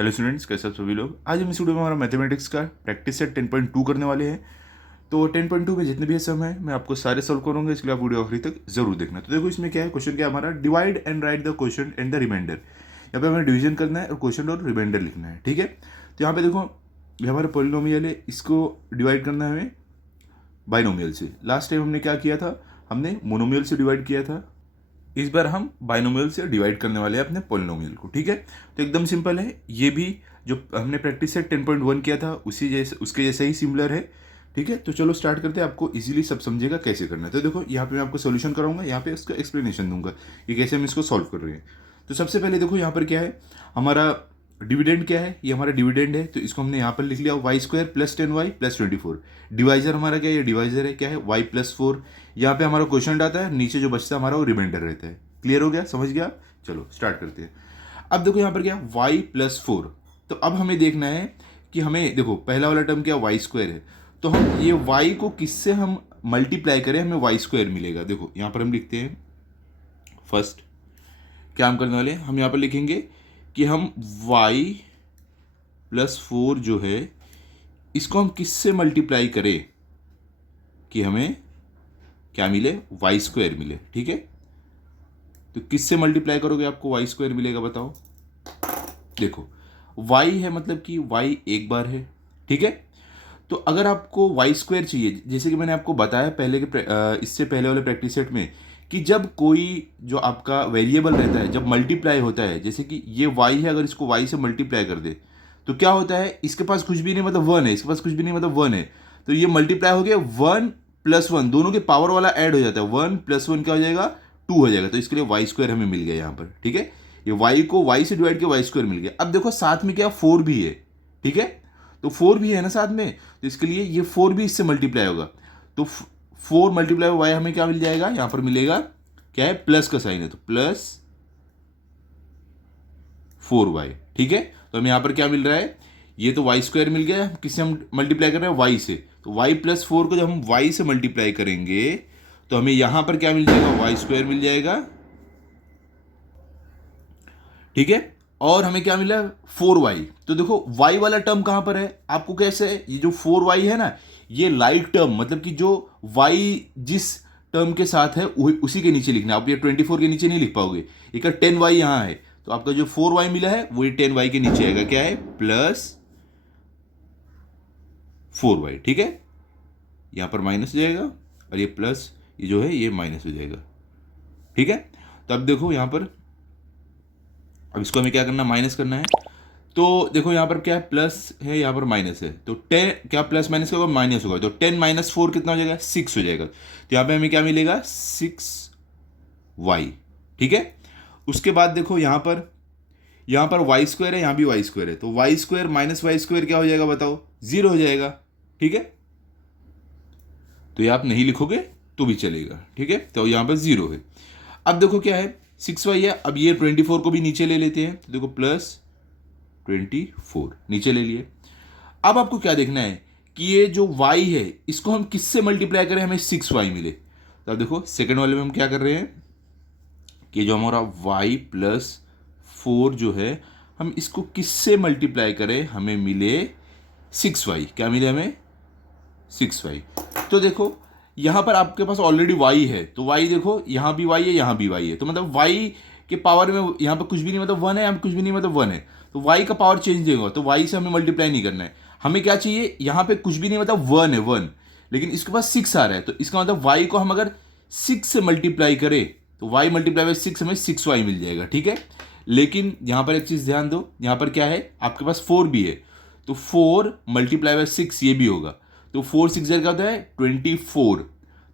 Hello students, कैसे आप सभी लोग। आज हम इस वीडियो में हमारा मैथमेटिक्स का प्रैक्टिस सेट 10.2 करने वाले हैं। तो 10.2 में जितने भी सम है मैं आपको सारे सॉल्व करूंगा, इसलिए आप वीडियो आखिरी तक जरूर देखना। तो देखो इसमें क्या है, क्वेश्चन क्या है हमारा, divide and write the question and the remainder. यहाँ पे हमें डिवीजन करना है और क्वेश्चन और रिमाइंडर लिखना है, ठीक है। तो यहाँ पे देखो, ये हमारा पॉलिनोमियल है, इसको डिवाइड करना है हमें बाइनोमियल से। लास्ट टाइम हमने क्या किया था, हमने मोनोमियल से डिवाइड किया था। इस बार हम बाइनोमियल से डिवाइड करने वाले हैं अपने पॉलिनोमियल को, ठीक है। तो एकदम सिंपल है, ये भी जो हमने प्रैक्टिस सेट 10.1 किया था उसी जैसे, उसके जैसा ही सिमिलर है, ठीक है। तो चलो स्टार्ट करते हैं, आपको इजीली सब समझेगा कैसे करना है। तो देखो यहाँ पे मैं आपको सॉल्यूशन कराऊंगा, यहाँ पे इसका एक्सप्लेनेशन दूंगा कि कैसे हम इसको सॉल्व कर रहे हैं। तो सबसे पहले देखो यहाँ पर क्या है हमारा डिविडेंड, क्या है, ये हमारा डिविडेंड है। तो इसको हमने यहाँ पर लिख लिया y² plus 10y plus 24। Divisor हमारा क्या है, ये डिवाइजर है, क्या है, y प्लस 4। यहाँ पे हमारा क्वेश्चन आता है, नीचे जो बचता है हमारा वो रिमाइंडर रहता है। क्लियर हो गया, समझ गया। चलो स्टार्ट करते हैं। अब देखो यहाँ पर क्या, y प्लस 4। तो अब हमें देखना है कि हमें, देखो पहला वाला टर्म क्या, y² है। तो हम ये y को किससे हम मल्टीप्लाई करें, हमें y² मिलेगा। देखो यहाँ पर हम लिखते हैं, फर्स्ट क्या हम करने वाले हैं, हम यहाँ पर लिखेंगे कि हम y प्लस 4 जो है इसको हम किससे मल्टीप्लाई करें कि हमें क्या मिले, y² मिले, ठीक है। तो किससे मल्टीप्लाई करोगे आपको y² मिलेगा, बताओ। देखो y है मतलब कि y एक बार है, ठीक है। तो अगर आपको y² चाहिए, जैसे कि मैंने आपको बताया पहले के इससे पहले वाले प्रैक्टिस सेट में, कि जब कोई जो आपका वेरिएबल रहता है जब मल्टीप्लाई होता है, जैसे कि ये y है, अगर इसको y से मल्टीप्लाई कर दे तो क्या होता है, इसके पास कुछ भी नहीं मतलब 1 है, इसके पास कुछ भी नहीं मतलब 1 है। तो ये मल्टीप्लाई हो गया, 1 प्लस 1 दोनों के पावर वाला ऐड हो जाता है, 1 प्लस 1 क्या हो जाएगा, 2 हो जाएगा। तो इसके लिए y² हमें मिल गया यहाँ पर, ठीक है। ये y को y से डिवाइड किया, y² मिल गया। अब देखो साथ में क्या, 4 भी है, ठीक है। तो 4 भी है ना साथ में, तो इसके लिए ये 4 भी इससे मल्टीप्लाई होगा। तो 4 मल्टीप्लाई y हमें क्या मिल जाएगा, यहाँ पर मिलेगा क्या है, प्लस का साइन है, तो प्लस 4y, ठीक है। तो हमें यहाँ पर क्या मिल रहा है, ये तो y² मिल गया, किससे हम मल्टीप्लाई कर रहे हैं, y से। तो y प्लस 4 को जब हम y से मल्टीप्लाई करेंगे तो हमें यहाँ पर क्या मिल जाएगा, y² मिल जाएगा, ठीक है। और हमें क्या मिला, 4y। तो देखो y वाला टर्म कहां पर है आपको, कैसे है, ये जो 4y है ना, ये लाइक टर्म, मतलब कि जो y जिस टर्म के साथ है उसी के नीचे लिखना। आप ये 24 के नीचे नहीं लिख पाओगे, एक 10y यहां है, तो आपका जो 4y मिला है वो ये 10y के नीचे आएगा, क्या है, प्लस 4y, ठीक है। यहां पर माइनस हो जाएगा और ये प्लस, ये जो है ये माइनस हो जाएगा, ठीक है। तो अब देखो यहां पर, अब इसको हमें क्या करना, माइनस करना है। तो देखो यहाँ पर क्या है, प्लस है, यहाँ पर माइनस है, तो 10 क्या प्लस माइनस का होगा, माइनस होगा। तो 10 माइनस 4 कितना हो जाएगा, 6 हो जाएगा। तो यहाँ पे हमें क्या मिलेगा, 6y, ठीक है। उसके बाद देखो यहाँ पर y² है, यहाँ भी y² है, तो y² माइनस y² क्या हो जाएगा, बताओ, 0 हो जाएगा, ठीक है। तो ये आप नहीं लिखोगे तो भी चलेगा, ठीक है। तो यहाँ पर 0 है। अब देखो क्या है, 6y है, अब ये 24 को भी नीचे ले लेते हैं, तो देखो प्लस 24 नीचे ले लिए। अब आपको क्या देखना है कि ये जो y है इसको हम किससे मल्टीप्लाई करें, हमें 6y मिले। तो अब देखो सेकंड वाले में हम क्या कर रहे हैं कि जो हमारा y प्लस 4 जो है, हम इसको किससे मल्टीप्लाई करें, हमें मिले 6y, क्या मिले हमें, 6y। तो देखो यहां पर आपके पास ऑलरेडी y है, तो y देखो यहां भी y है, यहां भी y है, तो मतलब y के पावर में यहां पर कुछ भी नहीं मतलब 1 है, यहाँ पर कुछ भी नहीं मतलब 1 है, तो y का पावर चेंज नहीं होगा, तो y से हमें मल्टीप्लाई नहीं करना है। हमें क्या चाहिए, यहां पे कुछ भी नहीं मतलब 1 है, 1, लेकिन इसके पास 6 आ रहा है, तो इसका मतलब y को हम अगर 6 से मल्टीप्लाई करें तो y मल्टीप्लाई बाई 6 हमें 6y मिल जाएगा, ठीक है। लेकिन यहां पर एक चीज ध्यान दो, यहां पर क्या है, आपके पास 4 भी है, तो 4 मल्टीप्लाई बाई 6 ये भी होगा, तो 4 6 क्या होता है, 24।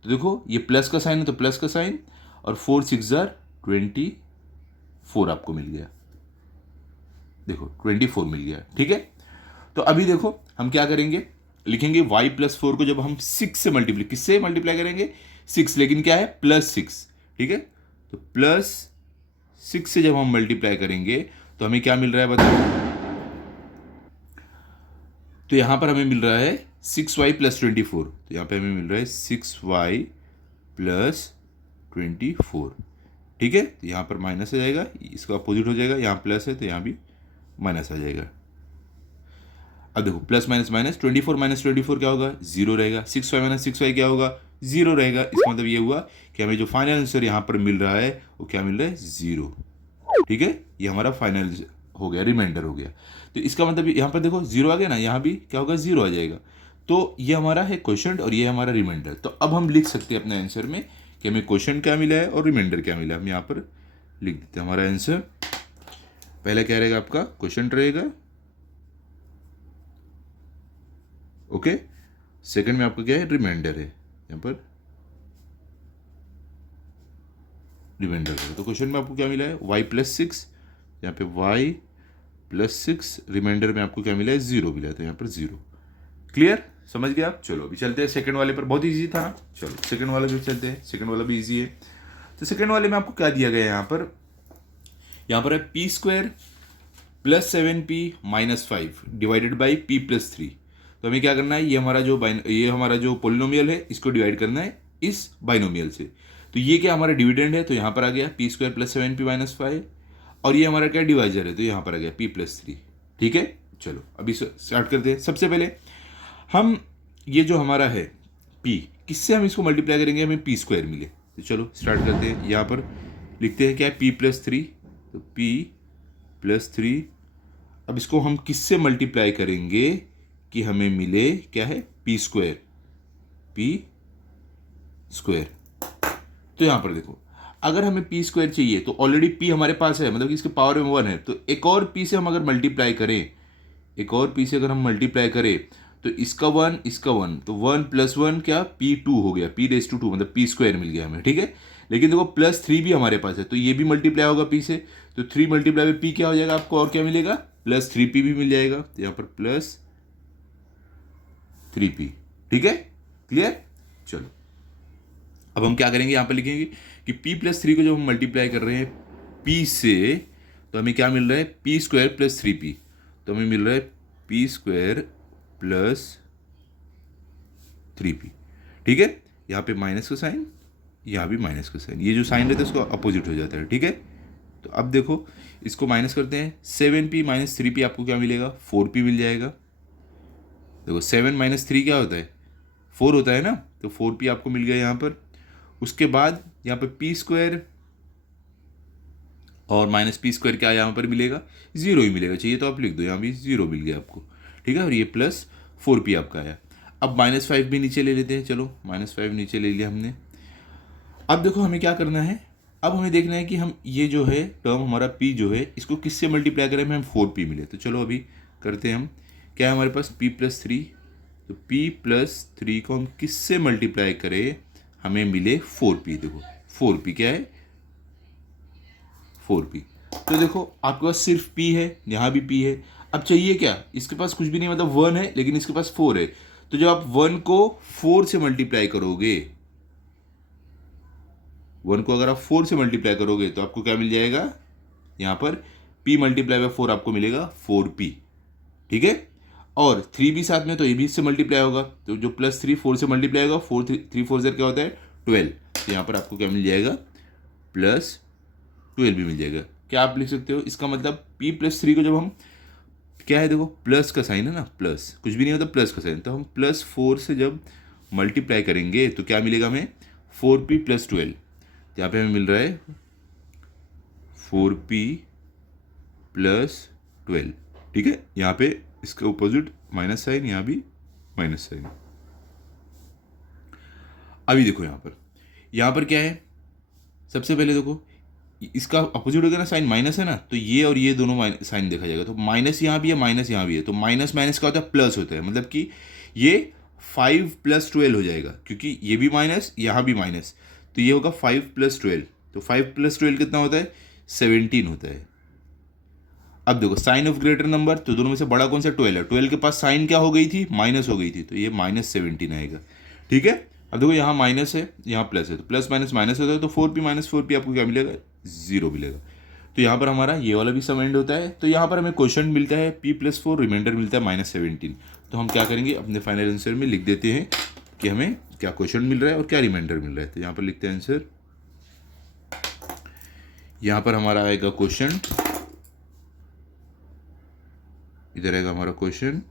तो देखो ये प्लस का साइन है, तो प्लस का साइन, और 4 6 24 आपको मिल गया, देखो 24 मिल गया, ठीक है। तो अभी देखो हम क्या करेंगे, लिखेंगे y प्लस 4 को जब हम 6 से मल्टीप्लाई, किससे मल्टीप्लाई करेंगे, 6, लेकिन क्या है, प्लस 6, ठीक है। तो प्लस 6 से जब हम मल्टीप्लाई करेंगे तो हमें क्या मिल रहा है, बताओ। तो यहां पर हमें मिल रहा है 6y प्लस 24, तो यहां पे हमें मिल रहा है 6y प्लस 24, ठीक है। तो यहाँ पर माइनस हो जाएगा, इसका अपोजिट हो जाएगा, यहाँ प्लस है तो यहाँ भी माइनस आ जाएगा। अब देखो प्लस माइनस माइनस, 24 माइनस 24 क्या होगा, 0 रहेगा। 6y माइनस 6y क्या होगा, 0 रहेगा। इसका मतलब ये हुआ कि हमें जो फाइनल आंसर यहाँ पर मिल रहा है वो क्या मिल रहा है, 0। ठीक है, ये हमारा फाइनल हो गया, रिमाइंडर हो गया। तो इसका मतलब यहाँ पर देखो 0 आ गया ना, यहाँ भी क्या होगा, 0 आ जाएगा। तो ये हमारा है क्वेश्चन और ये हमारा रिमाइंडर। तो अब हम लिख सकते हैं अपने आंसर में कि हमें क्वेश्चन क्या मिला है और रिमाइंडर क्या मिला है। हम यहाँ पर लिख देते हैं हमारा आंसर। पहला क्या रहेगा आपका, क्वेश्चन रहेगा, ओके। सेकंड में आपका क्या है, रिमाइंडर है, यहाँ पर रिमाइंडर है। तो क्वेश्चन में आपको क्या मिला है, y प्लस 6, यहाँ पे y प्लस 6, रिमाइंडर में आपको क्या मिला है, 0 मिला है, तो यहाँ पर 0। क्लियर, समझ गए आप। चलो अभी चलते हैं सेकंड वाले पर, बहुत इजी था। चलो सेकंड वाले भी चलते हैं, सेकंड वाला भी इजी है। तो सेकंड वाले में आपको क्या दिया गया है, यहाँ पर है P square plus 7p minus 5 divided by p plus 3। तो हमें क्या करना है, ये हमारा जो पोलिनोमियल है इसको डिवाइड करना है इस बाइनोमियल से। तो ये क्या हमारा डिविडेंड है, तो यहाँ पर आ गया P square plus 7p minus 5, और ये हमारा क्या डिवाइजर है, तो यहाँ पर आ गया p प्लस 3। ठीक है, चलो अभी स्टार्ट करते हैं। सबसे पहले हम ये जो हमारा है p, किससे हम इसको मल्टीप्लाई करेंगे, हमें p स्क्वायर मिले। तो चलो स्टार्ट करते हैं। यहाँ पर लिखते हैं क्या है, p प्लस 3, तो p प्लस 3। अब इसको हम किससे मल्टीप्लाई करेंगे कि हमें मिले क्या है, p स्क्वायर, p स्क्वायर। तो यहां पर देखो, अगर हमें p स्क्वायर चाहिए तो ऑलरेडी p हमारे पास है, मतलब कि इसके पावर में 1 है। तो एक और p से हम अगर मल्टीप्लाई करें, एक और p से अगर हम मल्टीप्लाई करें तो इसका 1 इसका 1, तो 1 प्लस 1 क्या, p2 हो गया, p रेज टू 2, मतलब p स्क्वायर मिल गया हमें। ठीक है, लेकिन देखो प्लस 3 भी हमारे पास है, तो ये भी मल्टीप्लाई होगा p से, तो 3 मल्टीप्लाई में p क्या हो जाएगा आपको, और क्या मिलेगा, प्लस 3p भी मिल जाएगा। तो यहाँ पर प्लस 3p। ठीक है, क्लियर। चलो अब हम क्या करेंगे, यहाँ पर लिखेंगे कि p प्लस 3 को जब हम मल्टीप्लाई कर रहे हैं p से, तो हमें क्या मिल रहा है, p स्क्वायर प्लस 3p। तो हमें मिल रहा है p स्क्वायर प्लस 3p। ठीक है, यहाँ पे माइनस का साइन, यहाँ भी माइनस का साइन, ये जो साइन रहता है उसको अपोजिट हो जाता है। ठीक है, तो अब देखो इसको माइनस करते हैं, 7p माइनस 3p आपको क्या मिलेगा, 4p मिल जाएगा। देखो 7 माइनस 3 क्या होता है, 4 होता है ना, तो 4p आपको मिल गया यहाँ पर। उसके बाद यहाँ पर p स्क्वायर और माइनस p स्क्वायर क्या यहाँ पर मिलेगा, 0 ही मिलेगा, चाहिए तो आप लिख दो, यहाँ भी 0 मिल गया आपको। ठीक है, और ये प्लस 4p आपका आया। अब माइनस 5 भी नीचे ले लेते हैं, चलो माइनस 5 नीचे ले लिया हमने। अब देखो हमें क्या करना है, अब हमें देखना है कि हम ये जो है टर्म हमारा p जो है इसको किससे मल्टीप्लाई करें, हमें 4p मिले। तो चलो अभी करते हैं हम, क्या है हमारे पास p प्लस 3, तो p प्लस 3 को हम किससे मल्टीप्लाई करें, हमें मिले 4p। देखो 4p क्या है, 4p। तो देखो आपके पास सिर्फ p है, यहाँ भी p है। अब चाहिए क्या, इसके पास कुछ भी नहीं, मतलब 1 है लेकिन इसके पास 4 है। तो जब आप 1 को 4 से मल्टीप्लाई करोगे, 1 को अगर आप 4 से मल्टीप्लाई करोगे तो आपको क्या मिल जाएगा, यहाँ पर p मल्टीप्लाई बाय 4 आपको मिलेगा 4p। ठीक है, और 3 भी साथ में, तो ये भी इससे मल्टीप्लाई होगा, तो जो प्लस 3 4 से मल्टीप्लाई होगा, 3 4 से क्या होता है 12। तो यहाँ पर आपको क्या मिल जाएगा, प्लस 12 भी मिल जाएगा। क्या आप लिख सकते हो, इसका मतलब p प्लस 3 को जब हम, क्या है देखो प्लस का साइन है ना, प्लस कुछ भी नहीं होता, प्लस का साइन, तो हम प्लस 4 से जब मल्टीप्लाई करेंगे तो क्या मिलेगा हमें, 4p प्लस 12। यहाँ पे हमें मिल रहा है 4p प्लस 12। ठीक है, यहाँ पे इसका अपोजिट माइनस साइन, यहाँ भी माइनस साइन। अभी देखो यहाँ पर क्या है, सबसे पहले देखो इसका अपोजिट होगा ना, साइन माइनस है ना, तो ये और ये दोनों साइन देखा जाएगा, तो माइनस यहाँ भी है माइनस यहाँ भी है, तो माइनस माइनस का होता है प्लस होता है, मतलब कि ये 5 प्लस 12 हो जाएगा, क्योंकि ये भी माइनस यहाँ भी माइनस, तो ये होगा 5 प्लस 12। तो 5 प्लस 12 कितना होता है, 17 होता है। अब देखो साइन ऑफ ग्रेटर नंबर, तो दोनों में से बड़ा कौन सा, 12 है। 12 के पास साइन क्या हो गई थी, माइनस हो गई थी, तो ये माइनस 17 आएगा। ठीक है, अब देखो यहाँ माइनस है यहाँ प्लस है, तो प्लस माइनस माइनस होता है, तो 4p माइनस 4p आपको क्या मिलेगा, 0 मिलेगा। तो यहाँ पर हमारा ये वाला भी सम एंड होता है। तो यहाँ पर हमें क्वेश्चन मिलता है p प्लस 4, रिमाइंडर मिलता है माइनस 17। तो हम क्या करेंगे, अपने फाइनल आंसर में लिख देते हैं कि हमें क्या क्वेश्चन मिल रहा है और क्या रिमाइंडर मिल रहा है। तो यहाँ पर लिखते हैं आंसर, यहाँ पर हमारा आएगा क्वेश्चन इधर आएगा हमारा क्वेश्चन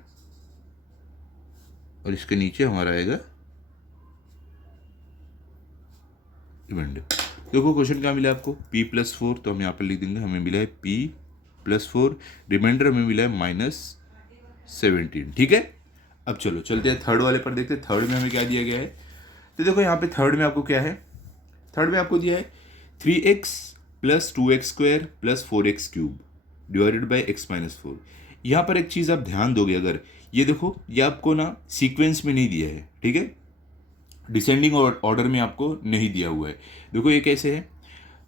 और इसके नीचे हमारा आएगा रिमाइंडर। देखो क्वेश्चन क्या मिला आपको, p+4, तो हम यहाँ पर लिख देंगे हमें मिला है p+4, रिमाइंडर हमें मिला है -17। ठीक है, अब चलो चलते हैं थर्ड वाले पर, देखते हैं थर्ड में हमें क्या दिया गया है। तो देखो यहाँ पे थर्ड में आपको क्या है, थर्ड में आपको दिया है 3x + 2x² + 4x³ divided by x-4। यहाँ पर एक चीज़ आप ध्यान दोगे, अगर ये देखो ये आपको ना सीक्वेंस में नहीं दिया है, ठीक है, डिसेंडिंग ऑर्डर में आपको नहीं दिया हुआ है। देखो ये कैसे है,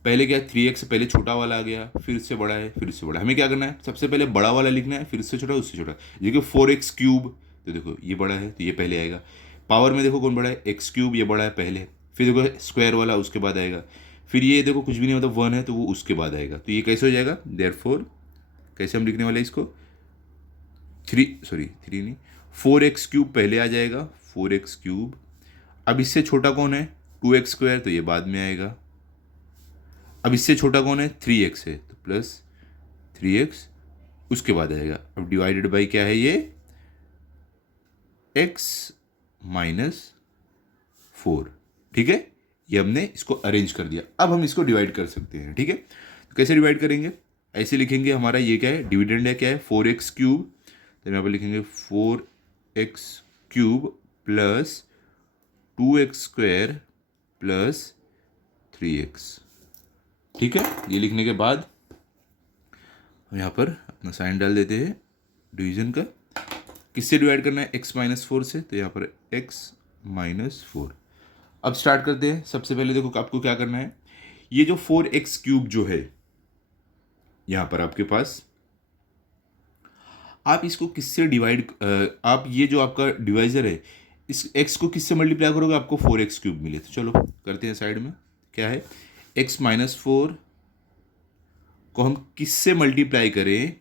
पहले क्या 3x से पहले छोटा वाला आ गया, फिर इससे बड़ा है, फिर इससे बड़ा। हमें क्या करना है, सबसे पहले बड़ा वाला लिखना है, फिर इससे छोटा, उससे छोटा। देखो 4x³, तो देखो ये बड़ा है तो ये पहले आएगा। पावर में देखो कौन बड़ा है, x³, ये बड़ा है पहले, फिर देखो स्क्वायर वाला उसके बाद आएगा, फिर ये देखो कुछ भी नहीं मतलब 1 है तो वो उसके बाद आएगा। तो ये कैसे हो जाएगा, देयरफॉर कैसे हम लिखने वाले हैं इसको, 4x³ पहले आ जाएगा, 4x³। अब इससे छोटा कौन है, 2x², तो ये बाद में आएगा। अब इससे छोटा कौन है, 3x है, तो +3x उसके बाद आएगा। अब डिवाइडेड बाई क्या है ये, x-4। ठीक है, ये हमने इसको अरेंज कर दिया। अब हम इसको डिवाइड कर सकते हैं। ठीक है, तो कैसे डिवाइड करेंगे, ऐसे लिखेंगे, हमारा ये क्या है, डिविडेंड है क्या है, 4x³, तो यहाँ पर लिखेंगे 4x³ + 2x² + 3x। ठीक है, ये लिखने के बाद हम यहाँ पर अपना साइन डाल देते हैं डिवीजन का। किससे डिवाइड करना है, x-4 से, तो यहाँ पर x-4। अब स्टार्ट करते हैं। सबसे पहले देखो आपको क्या करना है, ये जो 4x³ जो है यहाँ पर आपके पास, आप इसको किससे डिवाइड, आप ये जो आपका डिवाइजर है इस x को किससे मल्टीप्लाई करोगे, आपको 4x³ मिले। तो चलो करते हैं साइड में, क्या है, x-4 को हम किससे मल्टीप्लाई करें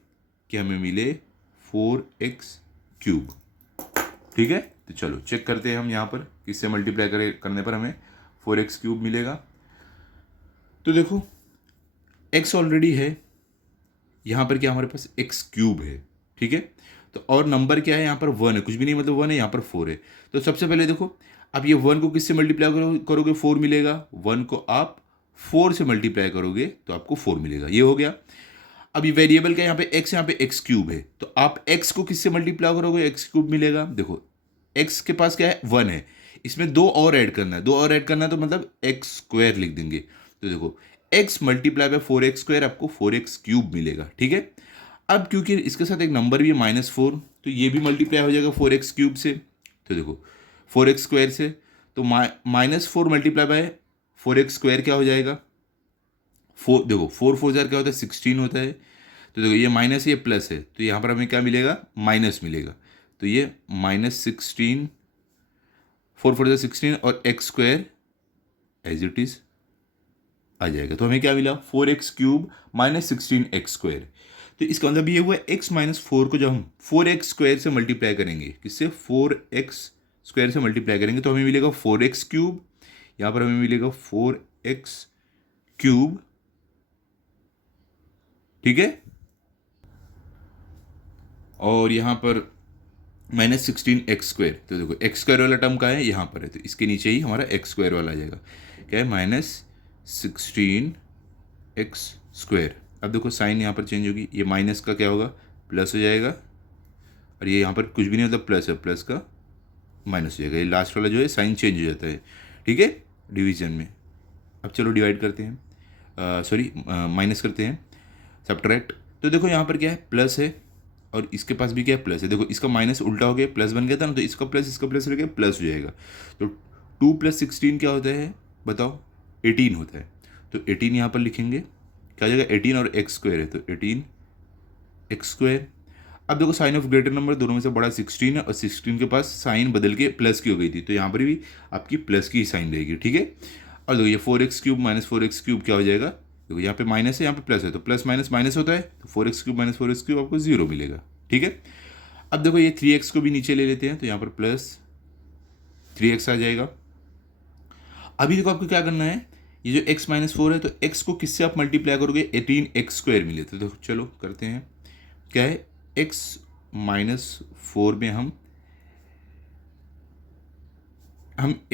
कि हमें मिले 4x³। ठीक है, तो चलो चेक करते हैं हम यहाँ पर किससे मल्टीप्लाई करने पर हमें 4x³ मिलेगा। तो देखो x ऑलरेडी है, यहाँ पर क्या हमारे पास x³ है। ठीक है, तो और नंबर क्या है, यहाँ पर 1 है, कुछ भी नहीं मतलब 1 है, यहाँ पर 4 है। तो सबसे पहले देखो आप ये 1 को किससे मल्टीप्लाई करोगे, 4 मिलेगा। 1 को आप 4 से मल्टीप्लाई करोगे तो आपको 4 मिलेगा, ये हो गया। अब ये वेरिएबल क्या है, यहाँ पे x, यहाँ पे x³ है, तो आप x को किससे मल्टीप्लाई करोगे, x³ मिलेगा। देखो x के पास क्या है, 1 है, इसमें 2 और ऐड करना है, 2 और ऐड करना है तो मतलब x² लिख देंगे। तो देखो x मल्टीप्लाई बाय 4x² आपको 4x³ मिलेगा। ठीक है, अब क्योंकि इसके साथ एक नंबर भी है -4, तो ये भी मल्टीप्लाई हो जाएगा 4x³ से। तो देखो 4x² से, तो -4 मल्टीप्लाई बाय 4x² क्या हो जाएगा, 4, देखो 4 4 क्या होता है, 16 होता है। तो देखो ये माइनस, ये प्लस है, तो यहाँ पर हमें क्या मिलेगा, माइनस मिलेगा। तो ये -16, 4 4 16 और x² एज इट इज आ जाएगा। तो हमें क्या मिला, 4x³ -16 x²। तो इसका मतलब ये हुआ x-4 को जब हम 4x² से मल्टीप्लाई करेंगे, किससे, 4x² से मल्टीप्लाई करेंगे, तो हमें मिलेगा 4x³, यहाँ पर हमें मिलेगा 4x³। ठीक है, और यहाँ पर -16 x²। तो देखो x² वाला टर्म का है, यहाँ पर है, तो इसके नीचे ही हमारा x² वाला आ जाएगा, क्या है, -16 x²। अब देखो साइन यहाँ पर चेंज होगी, ये माइनस का क्या होगा, प्लस हो जाएगा, और ये यहाँ पर कुछ भी नहीं मतलब प्लस है, प्लस का माइनस हो जाएगा। ये लास्ट वाला जो है साइन चेंज हो जाता है। ठीक है, डिवीजन में। अब चलो डिवाइड करते हैं, सॉरी माइनस करते हैं, सब्ट्रैक्ट। तो देखो यहाँ पर क्या है, प्लस है, और इसके पास भी क्या है, प्लस है। देखो इसका माइनस उल्टा हो गया, प्लस बन गया था ना, तो इसका प्लस रह गया, प्लस हो जाएगा। तो 2 + 16 क्या होता है, बताओ, 18 होता है। तो 18 यहाँ पर लिखेंगे, क्या हो जाएगा, 18 और x² है, तो 18 x²। अब देखो साइन ऑफ ग्रेटर नंबर, दोनों में से बड़ा 16 है, और 16 के पास साइन बदल के प्लस की हो गई थी, तो यहाँ पर भी आपकी प्लस की साइन रहेगी। ठीक है, और देखो ये 4x³ -4x³ क्या हो जाएगा, देखो यहाँ पे माइनस है, यहाँ पे प्लस है, तो प्लस माइनस माइनस होता है, तो 4x³ -4x³ आपको 0 मिलेगा। ठीक है, अब देखो ये 3x को भी नीचे ले लेते हैं, तो यहाँ पर +3x आ जाएगा। अभी देखो आपको क्या करना है, ये जो x-4 है, तो x को किससे आप मल्टीप्लाई करोगे, 18 x² मिले। तो देखो चलो करते हैं, क्या है, x -4 में हम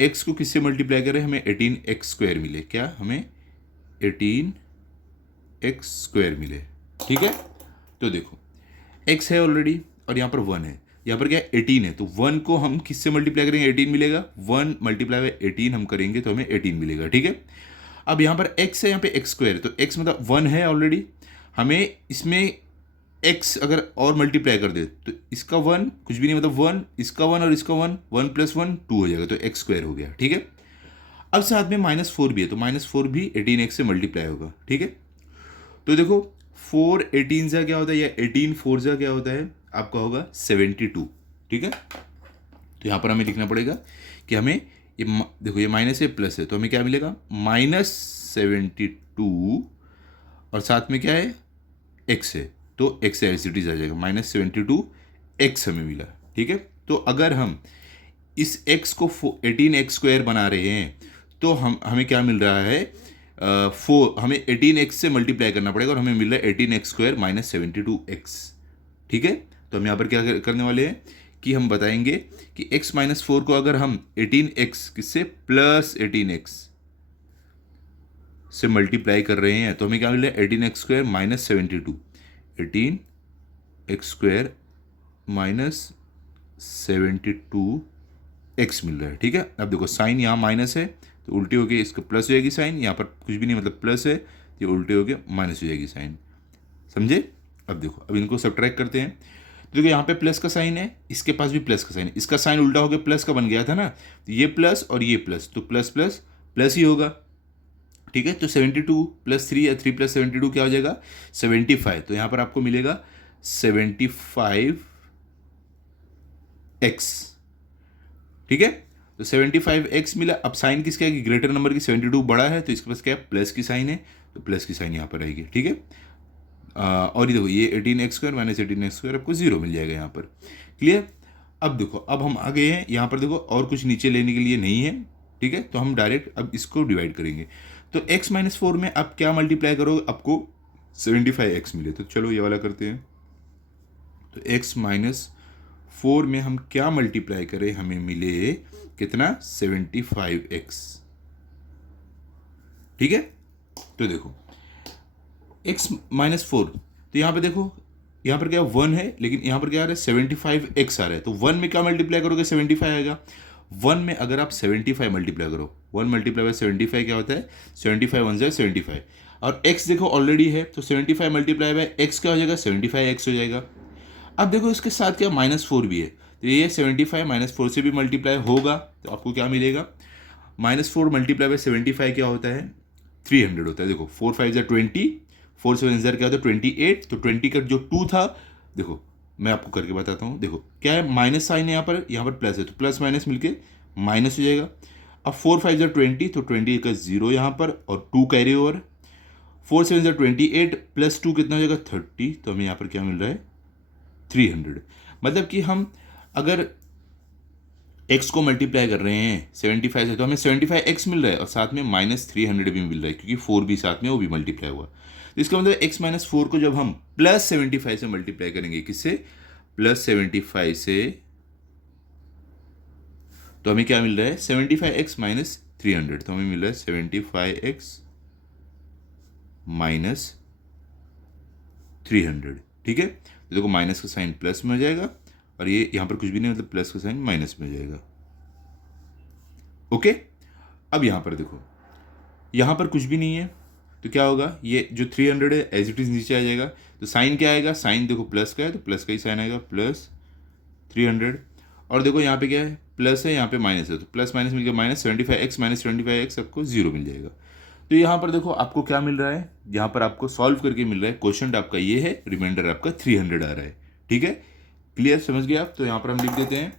x को किससे मल्टीप्लाई करें, हमें 18x² मिले। क्या, हमें 18x² मिले। ठीक है, तो देखो x है ऑलरेडी और यहाँ पर 1 है, यहाँ पर क्या है 18 है, तो 1 को हम किससे मल्टीप्लाई करेंगे, 18 मिलेगा। 1 मल्टीप्लाई बाय 18 हम करेंगे तो हमें 18 मिलेगा। ठीक है, अब यहाँ पर x है, यहाँ पे x² तो x मतलब 1 है ऑलरेडी, हमें इसमें x अगर और मल्टीप्लाई कर दे तो इसका 1 कुछ भी नहीं, मतलब 1, इसका 1 और इसका 1, 1 + 1 2 हो जाएगा, तो x² हो गया। ठीक है, अब साथ में -4 भी है, तो -4 भी 18x से मल्टीप्लाई होगा। ठीक है, तो देखो 4 18 से क्या होता है, या 18 4 से क्या होता है, आपका होगा 72। ठीक है, तो यहाँ पर हमें लिखना पड़ेगा कि हमें ये देखो ये माइनस है प्लस है, तो हमें क्या मिलेगा -72 और साथ में क्या है x है, तो x एलसीडीज आ जाएगा, -72x हमें मिला। ठीक है, तो अगर हम इस x को 18x² बना रहे हैं तो हमें क्या मिल रहा है, 4 हमें 18x से मल्टीप्लाई करना पड़ेगा और हमें मिल रहा है 18x² -72x। ठीक है, तो हम यहाँ पर क्या करने वाले हैं कि हम बताएंगे कि x - 4 को अगर हम 18x किससे +18x से मल्टीप्लाई कर रहे हैं तो हमें क्या मिल रहा है 18x² -72, 18x² -72x मिल रहा है। ठीक है, अब देखो साइन यहाँ माइनस है तो उल्टी होके इसको प्लस हो जाएगी साइन, यहाँ पर कुछ भी नहीं मतलब प्लस है, ये उल्टे होके माइनस हो जाएगी साइन। समझे, अब देखो अब इनको सब्ट्रैक्ट करते हैं, तो देखो यहाँ पे प्लस का साइन है, इसके पास भी प्लस का साइन है, इसका साइन उल्टा होकर प्लस का बन गया था ना, तो ये प्लस और ये प्लस, तो प्लस प्लस प्लस ही होगा। ठीक है, तो 72 + 3 या 3 + 72 क्या हो जाएगा 75, तो यहाँ पर आपको मिलेगा 75x। ठीक है, तो 75x मिला। अब साइन किसका है कि ग्रेटर नंबर की 72 बड़ा है, तो इसके पास क्या है प्लस की साइन है, तो प्लस की साइन यहाँ पर आएगी। ठीक है, और ये देखो ये 18x² -18x² आपको 0 मिल जाएगा यहाँ पर। क्लियर, अब देखो अब हम आ गए हैं यहाँ पर, देखो और कुछ नीचे लेने के लिए नहीं है। ठीक है, तो हम डायरेक्ट अब इसको डिवाइड करेंगे, तो x - 4 में आप क्या मल्टीप्लाई करोगे, आपको 75x मिले, तो चलो ये वाला करते हैं। तो x - 4 में हम क्या मल्टीप्लाई करें, हमें मिले कितना 75x। ठीक है, तो देखो x - 4, तो यहाँ पे देखो यहाँ पर क्या 1 है, लेकिन यहाँ पर क्या आ रहा है 75x आ रहा है, तो 1 में क्या मल्टीप्लाई करोगे 75 आएगा। 1 में अगर आप 75 मल्टीप्लाई करो, 1 मल्टीप्लाई बाय 75 क्या होता है 75 1 75, और x देखो ऑलरेडी है, तो 75 मल्टीप्लाई बाय x क्या हो जाएगा 75x हो जाएगा। अब देखो इसके साथ क्या -4 भी है, तो ये 75 -4 से भी मल्टीप्लाई होगा, तो आपको क्या मिलेगा -4 मल्टीप्लाई बाय 75 क्या होता है 300 होता है। देखो 4 5 20, 4 7 क्या होता है 28, तो 20 का जो 2 था, देखो मैं आपको करके बताता हूँ। देखो क्या है माइनस साइन है यहाँ पर प्लस है, तो प्लस माइनस मिलके माइनस हो जाएगा। अब 4 5 20, तो 20 का 0 यहाँ पर और 2 कैरी ओवर। 4 7 28 + 2 कितना हो जाएगा 30, तो हमें यहाँ पर क्या मिल रहा है 300। मतलब कि हम अगर x को मल्टीप्लाई कर रहे हैं 75 से, तो हमें 75x मिल रहा है और साथ में -300 भी मिल रहा है, क्योंकि 4 भी साथ में वो भी मल्टीप्लाई हुआ। तो इसका मतलब x - 4 को जब हम +75 से मल्टीप्लाई करेंगे, किससे +75 से, तो हमें क्या मिल रहा है 75x - 300, तो हमें मिल रहा है 75x - 300। ठीक है, तो देखो माइनस का साइन प्लस में हो जाएगा और ये यहाँ पर कुछ भी नहीं, मतलब प्लस का साइन माइनस में हो जाएगा। ओके, अब यहाँ पर देखो यहाँ पर कुछ भी नहीं है, तो क्या होगा ये जो 300 है एज इट इज नीचे आ जाएगा, तो साइन क्या आएगा, साइन देखो प्लस का है तो प्लस का ही साइन आएगा +300, और देखो यहाँ पे क्या है प्लस है, यहाँ पे माइनस है, तो प्लस माइनस मिल गया -75x - 25x आपको 0 मिल जाएगा। तो यहाँ पर देखो आपको क्या मिल रहा है, यहाँ पर आपको सॉल्व करके मिल रहा है, क्वेश्चन आपका ये है, रिमाइंडर आपका 300 आ रहा है। ठीक है, क्लियर, समझ गए आप। तो यहाँ पर हम लिख देते हैं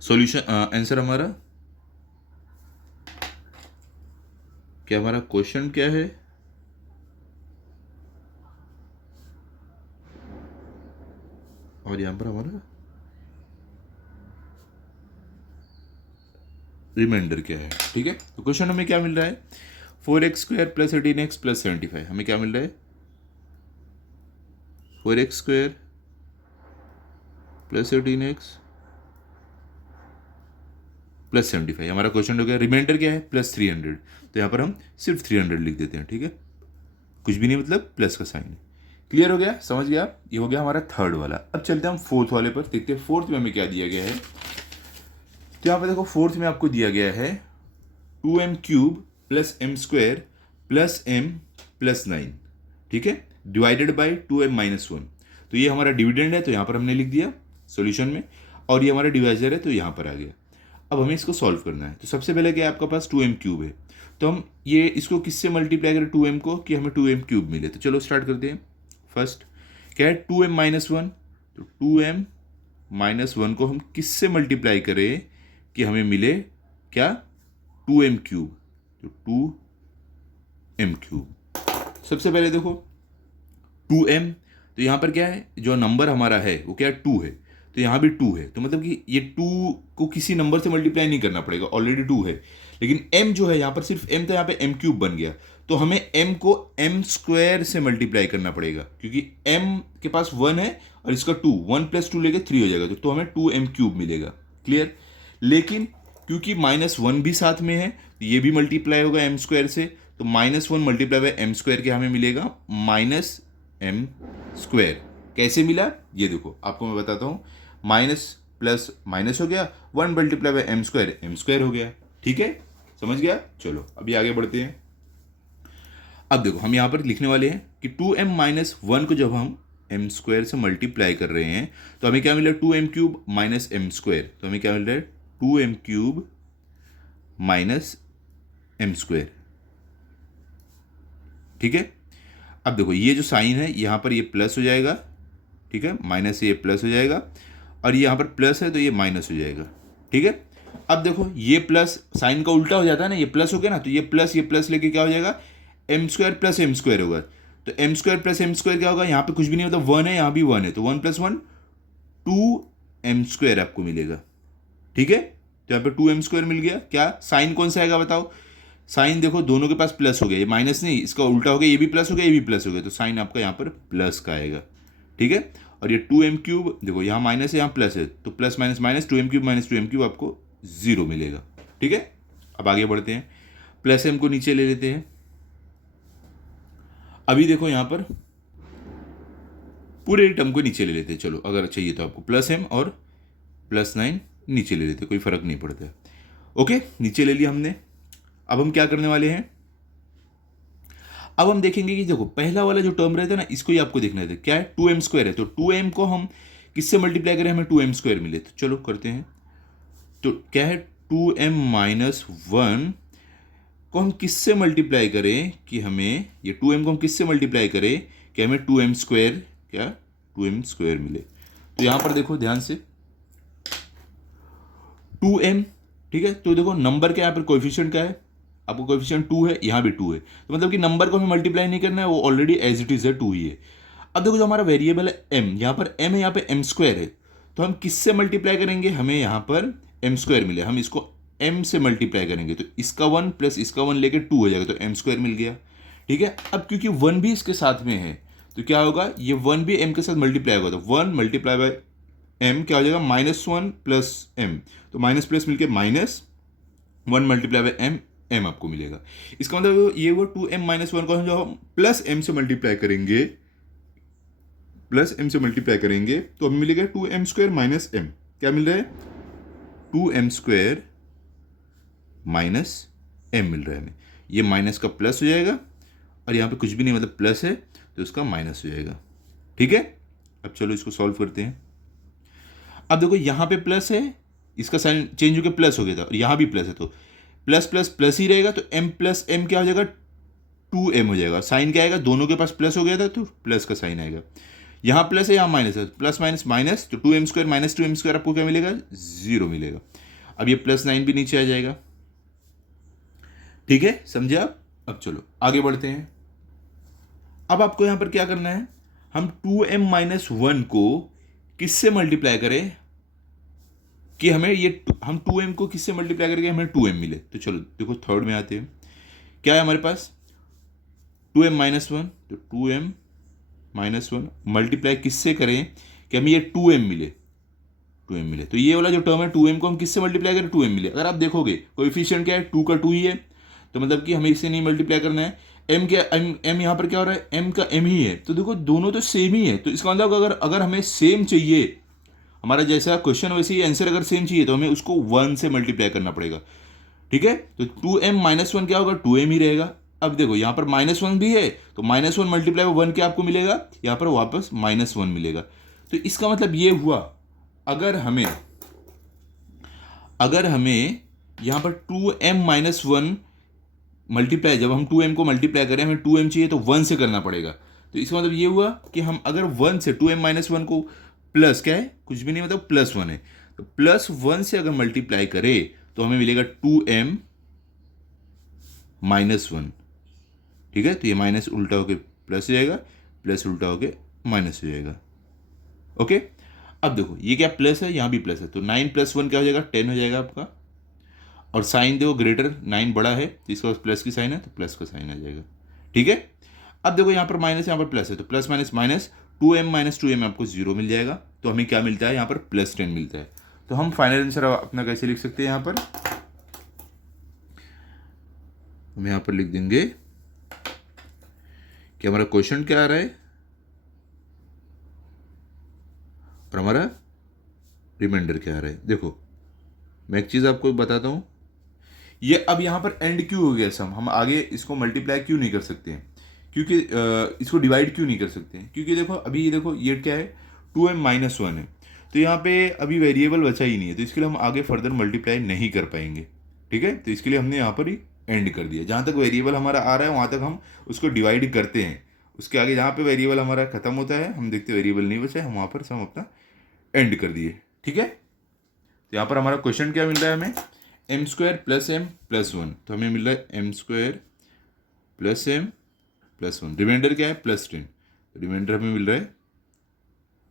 सॉल्यूशन, आंसर हमारा क्या, हमारा क्वेश्चन क्या है, और यहाँ पर हमारा रिमाइंडर क्या है। ठीक है, तो क्वेश्चन हमें क्या मिल रहा है 4x² + 18x + 75, हमें क्या मिल रहा है 4x² +18x +75, हमारा क्वेश्चन हो गया। रिमाइंडर क्या है +300, तो यहाँ पर हम सिर्फ 300 लिख देते हैं, ठीक है, कुछ भी नहीं, मतलब प्लस का साइन। क्लियर हो गया, समझ गया। ये हो गया हमारा थर्ड वाला। अब चलते हैं हम फोर्थ वाले पर, देखते हैं फोर्थ में हमें क्या दिया गया है। तो यहाँ पर देखो फोर्थ में आपको दिया गया है 2m³ + m² + m + 9, ठीक है, डिवाइडेड बाई 2m-1। तो ये हमारा डिविडेंड है, तो यहाँ पर हमने लिख दिया सॉल्यूशन में, और ये हमारा डिवाइजर है, तो यहाँ पर आ गया। अब हमें इसको सॉल्व करना है। तो सबसे पहले क्या आपका पास 2m³ है, तो हम ये इसको किससे मल्टीप्लाई करें 2m को, कि हमें 2m³ मिले। तो चलो स्टार्ट करते हैं। फर्स्ट क्या है 2m-1, तो 2m-1 को हम किससे मल्टीप्लाई करें कि हमें मिले क्या 2m³, तो 2m³। सबसे पहले देखो 2m, तो यहाँ पर क्या है, जो नंबर हमारा है वो क्या है 2 है, तो यहाँ भी 2 है, तो मतलब कि ये 2 को किसी नंबर से मल्टीप्लाई नहीं करना पड़ेगा, ऑलरेडी 2 है। लेकिन m जो है यहाँ पर सिर्फ m, तो यहाँ पे m³ बन गया, तो हमें m को m² से मल्टीप्लाई करना पड़ेगा, क्योंकि m के पास 1 है और इसका 2, 1 + 2 लेके 3 हो जाएगा, तो हमें 2m³ मिलेगा। क्लियर। लेकिन क्योंकि -1 भी साथ में है, तो ये भी मल्टीप्लाई होगा m² से, तो -1 मल्टीप्लाई बाय m² के हमें मिलेगा -m²। कैसे मिला ये देखो आपको मैं बताता हूँ। माइनस प्लस माइनस हो गया, 1 मल्टीप्लाई बाय m² हो गया, ठीक है, समझ गया। चलो अभी आगे बढ़ते हैं। अब देखो हम यहाँ पर लिखने वाले हैं कि 2m-1 को जब हम m² से मल्टीप्लाई कर रहे हैं तो हमें क्या मिला 2m³ - m², तो हमें क्या मिल रहा है 2m³ - m², ठीक है। अब देखो ये जो साइन है यहाँ पर ये प्लस हो जाएगा, ठीक है, माइनस से ये प्लस हो जाएगा, और ये यहाँ पर प्लस है तो ये माइनस हो जाएगा, ठीक है। अब देखो ये प्लस साइन का उल्टा हो जाता है ना, ये प्लस हो गया ना, तो ये प्लस लेके क्या हो जाएगा m² + m² होगा, तो m² + m² क्या होगा, यहाँ पे कुछ भी नहीं होता, 1 है, यहाँ भी 1 है, तो 1 + 1 2m² आपको मिलेगा, ठीक है। तो यहाँ पे 2m² मिल गया। क्या साइन कौन सा आएगा बताओ, साइन देखो दोनों के पास प्लस हो गया, ये माइनस नहीं, इसका उल्टा हो गया, ये भी प्लस हो गया, ये भी प्लस हो गया, तो साइन आपका यहाँ पर प्लस का आएगा, ठीक है। और ये 2m³ देखो यहाँ माइनस है यहाँ प्लस है, तो plus minus minus 2m³ - 2m³ आपको 0 मिलेगा, ठीक है। अब आगे बढ़ते हैं, प्लस m को नीचे ले लेते हैं। अभी देखो यहाँ पर पूरे टर्म को नीचे ले लेते हैं, चलो अगर चाहिए तो आपको +m और +9 नीचे ले लेते हैं, कोई फर्क नहीं पड़ता है। ओके, नीचे ले लिया हमने। अब हम क्या करने वाले हैं, अब हम देखेंगे कि देखो पहला वाला जो टर्म रहता है ना, इसको ही आपको देखना है, क्या है 2m² है, तो 2m को हम किससे मल्टीप्लाई करें, हमें 2m² मिले, तो चलो करते हैं। तो क्या है 2m-1 को हम किससे मल्टीप्लाई करें कि हमें ये 2m को हम किससे मल्टीप्लाई करें कि हमें 2m² क्या 2m² मिले। तो यहां पर देखो ध्यान से 2m, ठीक है, तो देखो नंबर क्या यहाँ पर कोएफिशिएंट क्या है, आपको कोएफिशिएंट 2 है, यहाँ भी 2 है, तो मतलब कि नंबर को हमें मल्टीप्लाई नहीं करना है, वो ऑलरेडी एज इट इज है 2 ही है। अब देखो जो हमारा वेरिएबल है m, यहाँ पर m है, यहाँ पे m² है, तो हम किससे मल्टीप्लाई करेंगे, हमें यहाँ पर m² मिले, हम इसको m से मल्टीप्लाई करेंगे, तो इसका 1 + इसका 1 लेके 2 हो जाएगा, तो m² मिल गया, ठीक है। अब क्योंकि 1 भी इसके साथ में है, तो क्या होगा, ये 1 भी m के साथ मल्टीप्लाई होगा, तो 1 मल्टीप्लाई बाय m क्या हो जाएगा -1 + m, तो माइनस प्लस मिलके -1 मल्टीप्लाई बाय m आपको मिलेगा। इसका मतलब ये वो 2m-1 को हम जो हम +m से मल्टीप्लाई करेंगे, तो हमें मिलेगा 2m² - m, क्या मिल रहा है 2m² - m मिल रहा है हमें। ये माइनस का प्लस हो जाएगा और यहाँ पे कुछ भी नहीं, मतलब प्लस है तो इसका माइनस हो जाएगा, ठीक है। अब चलो इसको सॉल्व करते हैं। अब देखो यहाँ पे प्लस है, इसका साइन चेंज होकर प्लस हो गया था, और यहाँ भी प्लस है, तो प्लस प्लस प्लस ही रहेगा, तो m + m क्या हो जाएगा 2m हो जाएगा। साइन क्या आएगा, दोनों के पास प्लस हो गया था तो प्लस का साइन आएगा, यहाँ प्लस है यहाँ माइनस है, प्लस माइनस माइनस, तो 2m² - 2m² आपको क्या मिलेगा 0 मिलेगा। अब ये +9 भी नीचे आ जाएगा, ठीक है, समझे आप। अब चलो आगे बढ़ते हैं। अब आपको यहाँ पर क्या करना है, हम 2m-1 को किससे मल्टीप्लाई करें कि हमें ये हम 2m को किससे मल्टीप्लाई करके हमें 2m मिले। तो चलो देखो थर्ड में आते हैं, क्या है हमारे पास 2m-1, तो 2m-1 मल्टीप्लाई किससे करें कि हमें ये 2m मिले, 2m मिले। तो ये वाला जो टर्म है 2m को हम किससे मल्टीप्लाई करें, 2m मिले। अगर आप देखोगे कोएफिशिएंट क्या है, 2 का 2 ही है, तो मतलब कि हमें इससे नहीं मल्टीप्लाई करना है। m क्या m यहाँ पर क्या हो रहा है, m का m ही है, तो देखो दोनों तो सेम ही है। तो इसका मतलब अगर अगर हमें सेम चाहिए, हमारा जैसा क्वेश्चन वैसे ही आंसर अगर सेम चाहिए, तो हमें उसको 1 से मल्टीप्लाई करना पड़ेगा। ठीक है, तो 2m माइनस 1 क्या होगा, 2m ही रहेगा। अब देखो यहाँ पर -1 भी है, तो -1 मल्टीप्लाई 1 क्या आपको मिलेगा, यहाँ पर वापस -1 मिलेगा। तो इसका मतलब ये हुआ, अगर हमें यहाँ पर 2m माइनस 1 मल्टीप्लाई, जब हम 2m को मल्टीप्लाई करें, हमें 2m चाहिए तो 1 से करना पड़ेगा। तो इसका मतलब ये हुआ कि हम अगर 1 से 2m माइनस 1 को प्लस क्या है, कुछ भी नहीं, मतलब +1 है, तो +1 से अगर मल्टीप्लाई करें तो हमें मिलेगा 2m माइनस 1। ठीक है, तो ये माइनस उल्टा होके प्लस हो जाएगा, प्लस उल्टा होके माइनस हो जाएगा। ओके, अब देखो ये क्या प्लस है, यहाँ भी प्लस है, तो 9 + 1 क्या हो जाएगा, 10 हो जाएगा आपका। और साइन देखो ग्रेटर 9 बड़ा है, तो इसके पास प्लस की साइन है, तो प्लस का साइन आ जाएगा। ठीक है, अब देखो यहाँ पर माइनस, यहाँ पर प्लस है, तो plus minus minus 2m minus 2m आपको 0 मिल जाएगा। तो हमें क्या मिलता है, यहाँ पर +10 मिलता है। तो हम फाइनल आंसर अपना कैसे लिख सकते हैं, यहाँ पर हम यहाँ पर लिख देंगे कि हमारा क्वेश्चन क्या आ रहा है और हमारा रिमाइंडर क्या आ रहा है। देखो मैं एक चीज़ आपको बताता हूँ, ये अब यहाँ पर एंड क्यों हो गया सम, हम आगे इसको मल्टीप्लाई क्यों नहीं कर सकते हैं, क्योंकि इसको डिवाइड क्यों नहीं कर सकते हैं, क्योंकि देखो अभी ये देखो ये क्या है, 2m माइनस 1 है, तो यहाँ पे अभी वेरिएबल बचा ही नहीं है, तो इसके लिए हम आगे फर्दर मल्टीप्लाई नहीं कर पाएंगे। ठीक है, तो इसके लिए हमने यहाँ पर ही एंड कर दिया। जहाँ तक वेरिएबल हमारा आ रहा है वहाँ तक हम उसको डिवाइड करते हैं, उसके आगे जहाँ पे वेरिएबल हमारा खत्म होता है, हम देखते वेरिएबल नहीं बचा है, हम वहाँ पर हम अपना एंड कर दिए। ठीक है, तो यहाँ पर हमारा क्वेश्चन क्या मिल रहा है हमें, m² + m + 1, तो हमें मिल रहा है m² + m + 1, रिमाइंडर क्या है +10, रिमाइंडर हमें मिल रहा है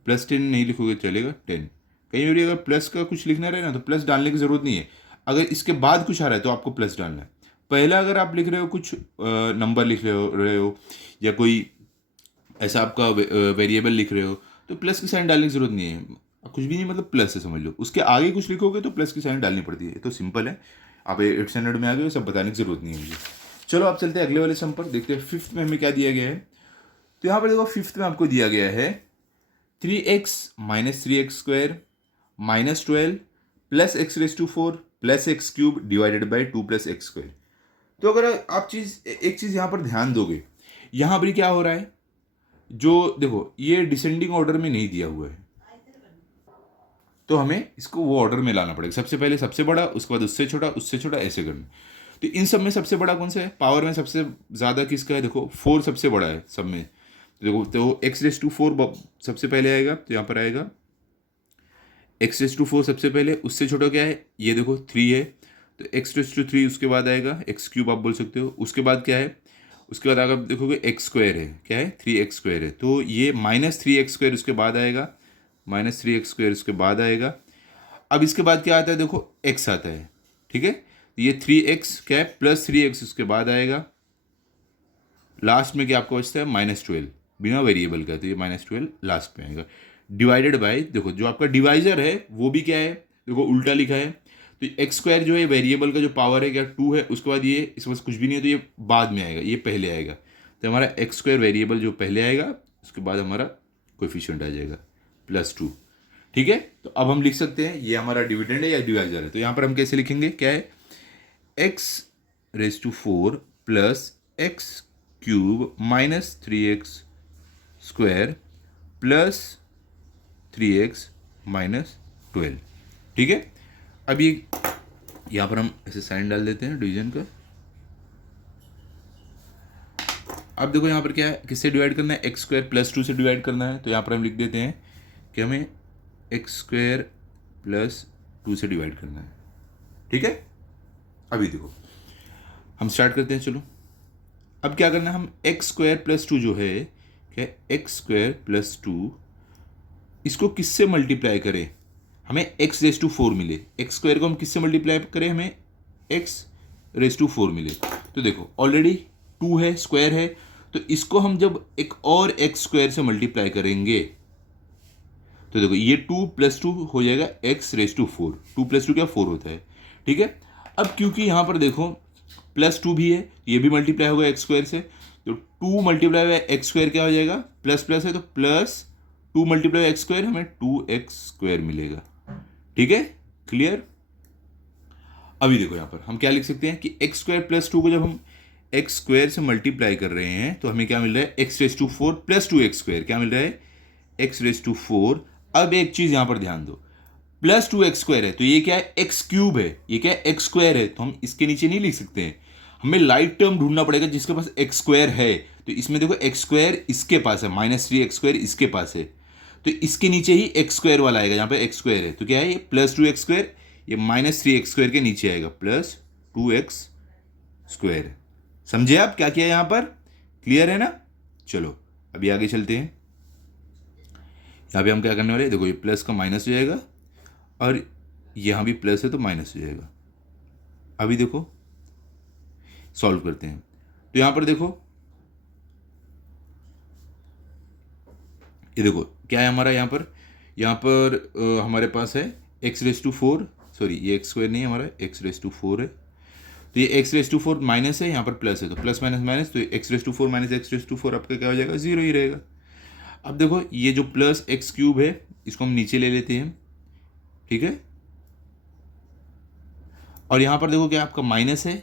+10, नहीं लिखोगे चलेगा 10। कहीं भी अगर प्लस का कुछ लिखना रहे ना, तो प्लस डालने की ज़रूरत नहीं है, अगर इसके बाद कुछ आ रहा है तो आपको प्लस डालना है। पहला अगर आप लिख रहे हो कुछ नंबर लिख रहे हो या कोई ऐसा आपका वेरिएबल लिख रहे हो, तो प्लस की साइन डालने की ज़रूरत नहीं है, कुछ भी नहीं, मतलब प्लस है समझ लो। उसके आगे कुछ लिखोगे तो प्लस की साइन डालनी पड़ती है, तो सिंपल है। आप 8th स्टैंडर्ड में आ गए, सब बताने की ज़रूरत नहीं है मुझे। चलो आप चलते हैं अगले वाले सम पर, देखते हैं 5th में हमें क्या दिया गया है। तो यहाँ पर देखो 5th में आपको दिया गया है 3x - 3x² - 12 + x⁴ + x³ divided by 2 + x²। तो अगर आप एक चीज़ यहाँ पर ध्यान दोगे, यहाँ पर क्या हो रहा है, जो देखो ये डिसेंडिंग ऑर्डर में नहीं दिया हुआ है, तो हमें इसको वो ऑर्डर में लाना पड़ेगा, सबसे पहले सबसे बड़ा, उसके बाद उससे छोटा ऐसे करना। तो इन सब में सबसे बड़ा कौन सा है, पावर में सबसे ज़्यादा किसका है, देखो 4 सबसे बड़ा है सब में। देखो तो x⁴ सबसे पहले आएगा, तो यहाँ पर आएगा x⁴ सबसे पहले, उससे छोटा क्या है, ये देखो 3 है, तो x⁴ उसके बाद आएगा, x³ आप बोल सकते हो। उसके बाद क्या है, उसके बाद अगर देखोगे x² है, क्या है 3x² है, तो ये -3x² उसके बाद आएगा, -3x² उसके बाद आएगा। अब इसके बाद क्या आता है, देखो x आता है। ठीक है, ये 3x क्या है +3x उसके बाद आएगा, लास्ट में क्या आपको बचता है -12 बिना वेरिएबल का, तो ये -12 लास्ट में आएगा। डिवाइडेड बाय, देखो जो आपका डिवाइजर है वो भी क्या है, देखो उल्टा लिखा है, तो x² जो है वेरिएबल का जो पावर है क्या 2 है, उसके बाद ये इसके पास कुछ भी नहीं है, तो ये बाद में आएगा, ये पहले आएगा। तो हमारा x² वेरिएबल जो पहले आएगा, उसके बाद हमारा कोएफिशिएंट आ जाएगा +2। ठीक है, तो अब हम लिख सकते हैं ये हमारा डिविडेंड है या डिवाइजर है। तो यहाँ पर हम कैसे लिखेंगे, क्या है x⁴ + x³ - 3x² + 3x - 12। ठीक है, अब ये यहाँ पर हम ऐसे साइन डाल देते हैं डिवीजन का। अब देखो यहाँ पर क्या है, किससे डिवाइड करना है, x² + 2 से डिवाइड करना है, तो यहाँ पर हम लिख देते हैं कि हमें x² + 2 से डिवाइड करना है। ठीक है, अभी देखो हम स्टार्ट करते हैं। चलो अब क्या करना है, हम x² + 2 जो है, क्या x² + 2, इसको किससे मल्टीप्लाई करें, हमें x⁴ मिले। x² को हम किससे मल्टीप्लाई करें, हमें x⁴ मिले। तो देखो ऑलरेडी 2 है, स्क्वायर है, तो इसको हम जब एक और x² से मल्टीप्लाई करेंगे तो देखो ये 2 + 2 हो जाएगा x⁴। 2 + 2 क्या 4 होता है, ठीक है। अब क्योंकि यहाँ पर देखो +2 भी है, ये भी मल्टीप्लाई होगा x² से, तो 2 मल्टीप्लाई x² क्या हो जाएगा, प्लस प्लस है तो +2 मल्टीप्लाई x² हमें 2x² मिलेगा, ठीक है, क्लियर। अभी देखो यहाँ पर हम क्या लिख सकते हैं कि x² + 2 को जब हम x² से मल्टीप्लाई कर रहे हैं तो हमें क्या मिल रहा है, x⁴ + 2x² क्या मिल रहा है, x⁴। अब एक चीज यहां पर ध्यान दो, +2x² है तो ये क्या है, x³ है, ये क्या है, x² है, तो हम इसके नीचे नहीं लिख सकते हैं, हमें लाइक टर्म ढूंढना पड़ेगा जिसके पास x² है। तो इसमें देखो x² इसके पास है, -3x² इसके पास है, तो इसके नीचे ही x² वाला आएगा, यहाँ पे x² है तो क्या है, ये +2x², ये -3x² के नीचे आएगा +2x²। समझे आप क्या किया यहां पर, क्लियर है ना। चलो अभी आगे चलते हैं। यहाँ पे हम क्या करने वाले हैं, देखो ये प्लस का माइनस हो जाएगा और यहाँ भी प्लस है तो माइनस हो जाएगा। अभी देखो सॉल्व करते हैं, तो यहाँ पर देखो, ये देखो क्या है हमारा, यहाँ पर हमारे पास है x⁴, सॉरी ये x² नहीं है हमारा, x⁴ है, तो ये x⁴ माइनस है, यहाँ पर प्लस है तो प्लस माइनस माइनस, तो x⁴ माइनस x⁴ आपका क्या हो जाएगा, 0 ही रहेगा। अब देखो ये जो +x³ है इसको हम नीचे ले लेते हैं, ठीक है, और यहाँ पर देखो क्या आपका माइनस है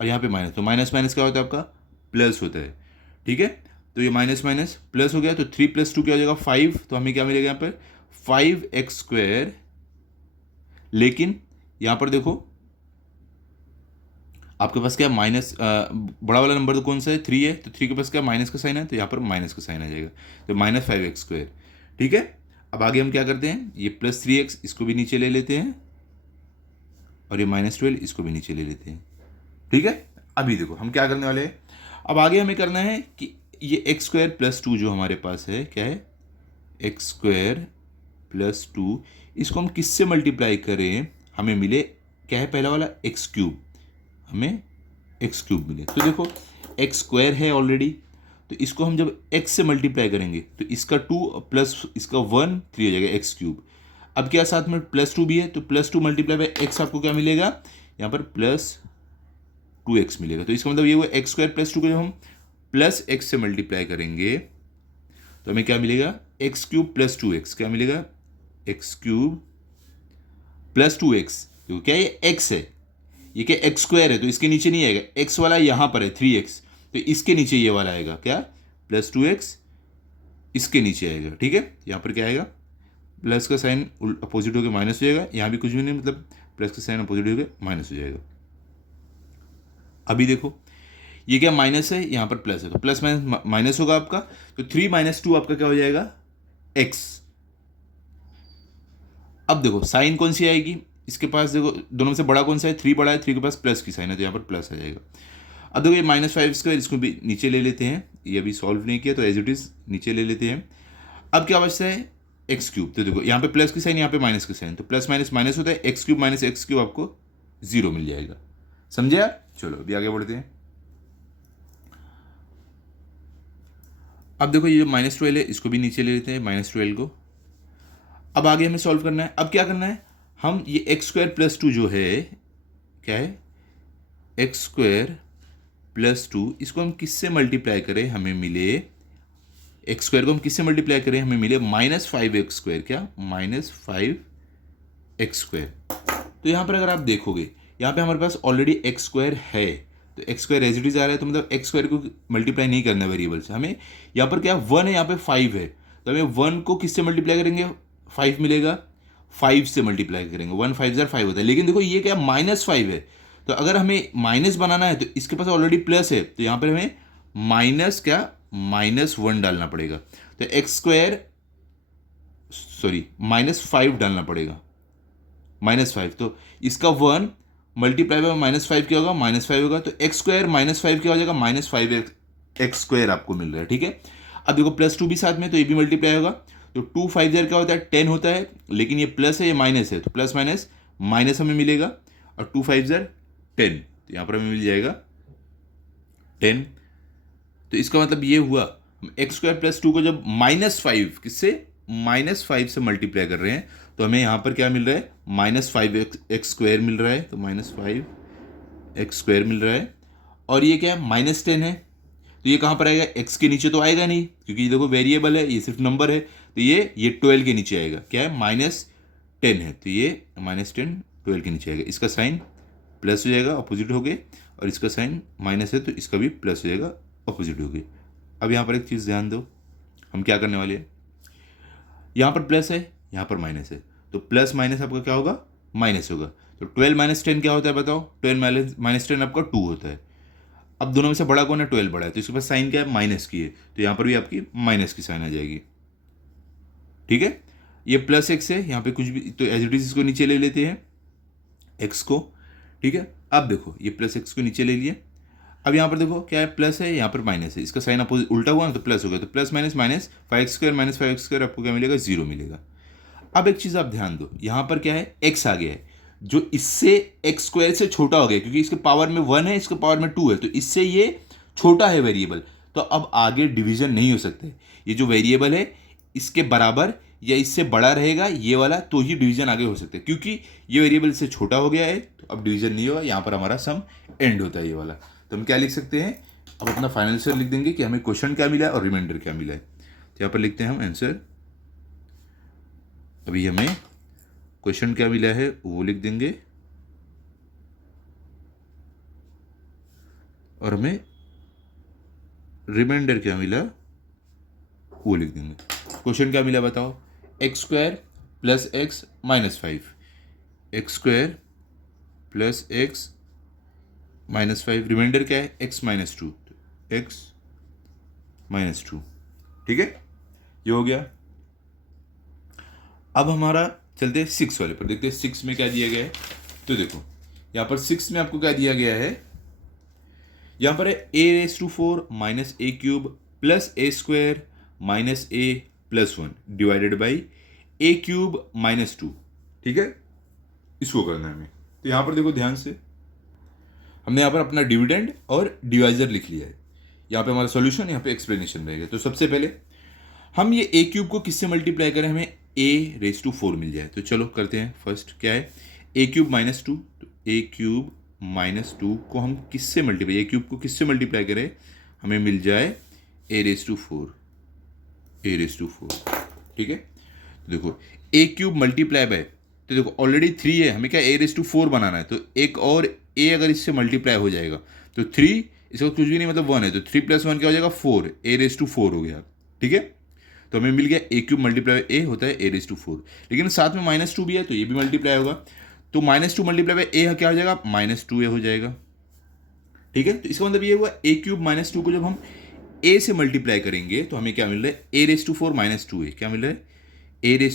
और यहाँ पे माइनस, तो माइनस माइनस क्या होता है आपका प्लस होता है, ठीक है। तो ये माइनस माइनस प्लस हो गया, तो 3 + 2 क्या हो जाएगा 5, तो हमें क्या मिलेगा यहाँ पर 5x²। लेकिन यहाँ पर देखो आपके पास क्या माइनस, बड़ा वाला नंबर तो कौन सा है, 3 है, तो 3 के पास क्या माइनस का साइन है, तो यहाँ पर माइनस का साइन आ जाएगा, तो -5x², ठीक है। अब आगे हम क्या करते हैं, ये +3x इसको भी नीचे ले लेते हैं और ये -12 इसको भी नीचे ले लेते हैं, ठीक है। अभी देखो हम क्या करने वाले हैं, अब आगे हमें करना है कि ये x² + 2 जो हमारे पास है, क्या है, x² + 2, इसको हम किससे मल्टीप्लाई करें, हमें मिले क्या है, पहला वाला x³, हमें x³ मिले। तो देखो x² है ऑलरेडी, तो इसको हम जब x से मल्टीप्लाई करेंगे तो इसका 2 प्लस इसका 1 3 हो जाएगा x³। अब क्या साथ में +2 भी है, तो +2 मल्टीप्लाई x आपको क्या मिलेगा, यहाँ पर +2x मिलेगा। तो इसका मतलब ये हुआ x² + 2 को जब हम +x से मल्टीप्लाई करेंगे तो हमें क्या मिलेगा, x³ + 2x क्या मिलेगा, x³ + 2x, तो क्या ये x है, ये क्या x² है तो इसके नीचे नहीं आएगा, x वाला यहाँ पर है 3x, तो इसके नीचे ये वाला आएगा क्या, +2x इसके नीचे आएगा, ठीक है। यहाँ पर क्या आएगा, प्लस का साइन अपोजिट होकर माइनस हो जाएगा, यहाँ भी कुछ भी नहीं, मतलब प्लस का साइन अपोजिट होकर माइनस हो जाएगा। अभी देखो ये क्या माइनस है, यहाँ पर प्लस है, तो प्लस माइनस माइनस होगा आपका, तो 3 - 2 आपका क्या हो जाएगा, x। अब देखो साइन कौन सी आएगी, इसके पास देखो दोनों में से बड़ा कौन सा है, 3 बड़ा है, 3 के पास प्लस की साइन है तो यहाँ पर प्लस आ जाएगा। अब देखो ये -5², इसको भी नीचे ले लेते हैं, ये अभी सॉल्व नहीं किया तो एज इट इज नीचे ले लेते हैं। अब क्या बचता है, x³, तो देखो यहाँ पे प्लस की साइन, यहाँ पे माइनस की साइन, तो प्लस माइनस माइनस होता है, x³ - x³ आपको 0 मिल जाएगा, समझे आप। चलो अभी आगे बढ़ते हैं। अब देखो ये जो -12 है इसको भी नीचे ले लेते हैं, -12 को। अब आगे हमें सॉल्व करना है, अब क्या करना है, हम ये x² + 2 जो है, क्या है, x² + 2, इसको हम किससे मल्टीप्लाई करें, हमें मिले x² को हम किससे मल्टीप्लाई करें, हमें मिले -5x², क्या, -5x²। तो यहाँ पर अगर आप देखोगे, यहाँ पे हमारे पास ऑलरेडी x² है, तो x² एज इट इज आ रहा है, तो मतलब x² को मल्टीप्लाई नहीं करना वेरिएबल से, हमें यहाँ पर क्या 1 है, यहाँ पे 5 है, तो हमें 1 को किससे मल्टीप्लाई करेंगे, 5 मिलेगा, 5 से मल्टीप्लाई करेंगे, 1 5 = 5 होता है। लेकिन देखो ये क्या -5 है, तो अगर हमें माइनस बनाना है तो इसके पास ऑलरेडी प्लस है, तो यहाँ पर हमें -1 डालना पड़ेगा, तो x² -5 डालना पड़ेगा, -5, तो इसका 1 मल्टीप्लाई बाय -5 क्या होगा, -5 होगा, तो x² -5 क्या हो जाएगा, -5x² आपको मिल रहा है, ठीक है। अब देखो +2 भी साथ में, तो ये भी मल्टीप्लाई होगा, तो 2 5 क्या होता है, 10 होता है, लेकिन ये प्लस है, ये माइनस है, तो प्लस माइनस माइनस हमें मिलेगा, और 2 5 10, तो यहाँ पर हमें मिल जाएगा 10। तो इसका मतलब ये हुआ, x² + 2 को जब -5 किससे -5 से मल्टीप्लाई कर रहे हैं तो हमें यहाँ पर क्या मिल रहा है, -5x² मिल रहा है, तो -5x² मिल रहा है। और ये क्या है, -10 है, तो ये कहाँ पर आएगा, x के नीचे तो आएगा नहीं, क्योंकि ये देखो वेरिएबल है, ये सिर्फ नंबर है, तो ये 12 के नीचे आएगा। क्या है, -10 है, तो ये -10 12 के नीचे आएगा। इसका साइन प्लस हो जाएगा अपोजिट हो गए, और इसका साइन माइनस है तो इसका भी प्लस हो जाएगा अपोजिट हो गए। अब यहाँ पर एक चीज़ ध्यान दो, हम क्या करने वाले हैं, यहाँ पर प्लस है, यहाँ पर माइनस है, तो प्लस माइनस आपका क्या होगा, माइनस होगा। तो 12 - 10 क्या होता है बताओ, 12 - 10 आपका 2 होता है। अब दोनों में से बड़ा कौन है, 12 बड़ा है, तो इसके पास साइन क्या है, माइनस की है, तो यहाँ पर भी आपकी माइनस की साइन आ जाएगी। ठीक है, ये प्लस एक्स है, यहाँ पे कुछ भी, तो एज इट इज इसको नीचे ले लेते हैं एक्स को। ठीक है, अब देखो ये प्लस एक्स को नीचे ले लिए। अब यहाँ पर देखो क्या है, प्लस है, यहाँ पर माइनस है, इसका साइन अपोजिट उल्टा हुआ ना, तो प्लस हो गया, तो plus minus minus 5x² - 5x² आपको क्या मिलेगा, 0 मिलेगा। अब एक चीज़ आप ध्यान दो, यहाँ पर क्या है, x आ गया है, जो इससे x² से छोटा हो गया, क्योंकि इसके पावर में 1 है, इसके पावर में 2 है, तो इससे ये छोटा है वेरिएबल, तो अब आगे डिवीजन नहीं हो सकते। ये जो वेरिएबल है इसके बराबर या इससे बड़ा रहेगा ये वाला, तो ही डिवीजन आगे हो सकते हैं, क्योंकि ये वेरिएबल से छोटा हो गया है, तो अब डिवीजन नहीं होगा, यहाँ पर हमारा सम एंड होता है ये वाला। तो हम क्या लिख सकते हैं, अब अपना फाइनल आंसर लिख देंगे कि हमें क्वेश्चन क्या मिला है और रिमाइंडर क्या मिला है। तो यहाँ पर लिखते हैं हम आंसर, अभी हमें क्वेश्चन क्या मिला है वो लिख देंगे, और हमें रिमाइंडर क्या मिला वो लिख देंगे। क्वेश्चन क्या मिला बताओ, x² + x - 5, x² + x - 5, reminder क्या है, x - 2, x - 2। ठीक है, ये हो गया। अब हमारा चलते हैं 6 वाले पर, देखते हैं 6 में क्या दिया गया है। तो देखो यहाँ पर 6 में आपको क्या दिया गया है, यहाँ पर है a⁴ - a³ + a² - a + 1 divided by a³ - 2। ठीक है, इसको करना है हमें। तो यहाँ पर देखो ध्यान से, हमने यहाँ पर अपना डिविडेंड और डिवाइजर लिख लिया है, यहाँ पे हमारा सॉल्यूशन, यहाँ पे एक्सप्लेनेशन रहेगा। तो सबसे पहले हम ये a³ को किससे मल्टीप्लाई करें, हमें a⁴ मिल जाए। तो चलो करते हैं। फर्स्ट क्या है, a³ - 2, तो a³ - 2 को हम किससे मल्टीप्लाई, a³ को किससे मल्टीप्लाई करें, हमें मिल जाए a⁴, ठीक है। तो देखो a³ मल्टीप्लाई बाय, तो देखो ऑलरेडी 3 है, हमें क्या a⁴ बनाना है, तो एक और a अगर इससे मल्टीप्लाई हो जाएगा तो 3, इसका कुछ भी नहीं मतलब 1 है, तो 3 + 1 क्या हो जाएगा 4, a⁴ हो गया। ठीक है, तो हमें मिल गया a³ मल्टीप्लाई a होता है a⁴, लेकिन साथ में -2 भी है, तो ये भी मल्टीप्लाई होगा, तो -2 मल्टीप्लाई बाय a क्या हो जाएगा, -2a हो जाएगा। ठीक है, तो इसका मतलब ये हुआ a³ - 2 को जब हम a से मल्टीप्लाई करेंगे तो हमें क्या मिल रहा है, a⁴ - 2a, क्या मिल रहा है, a⁴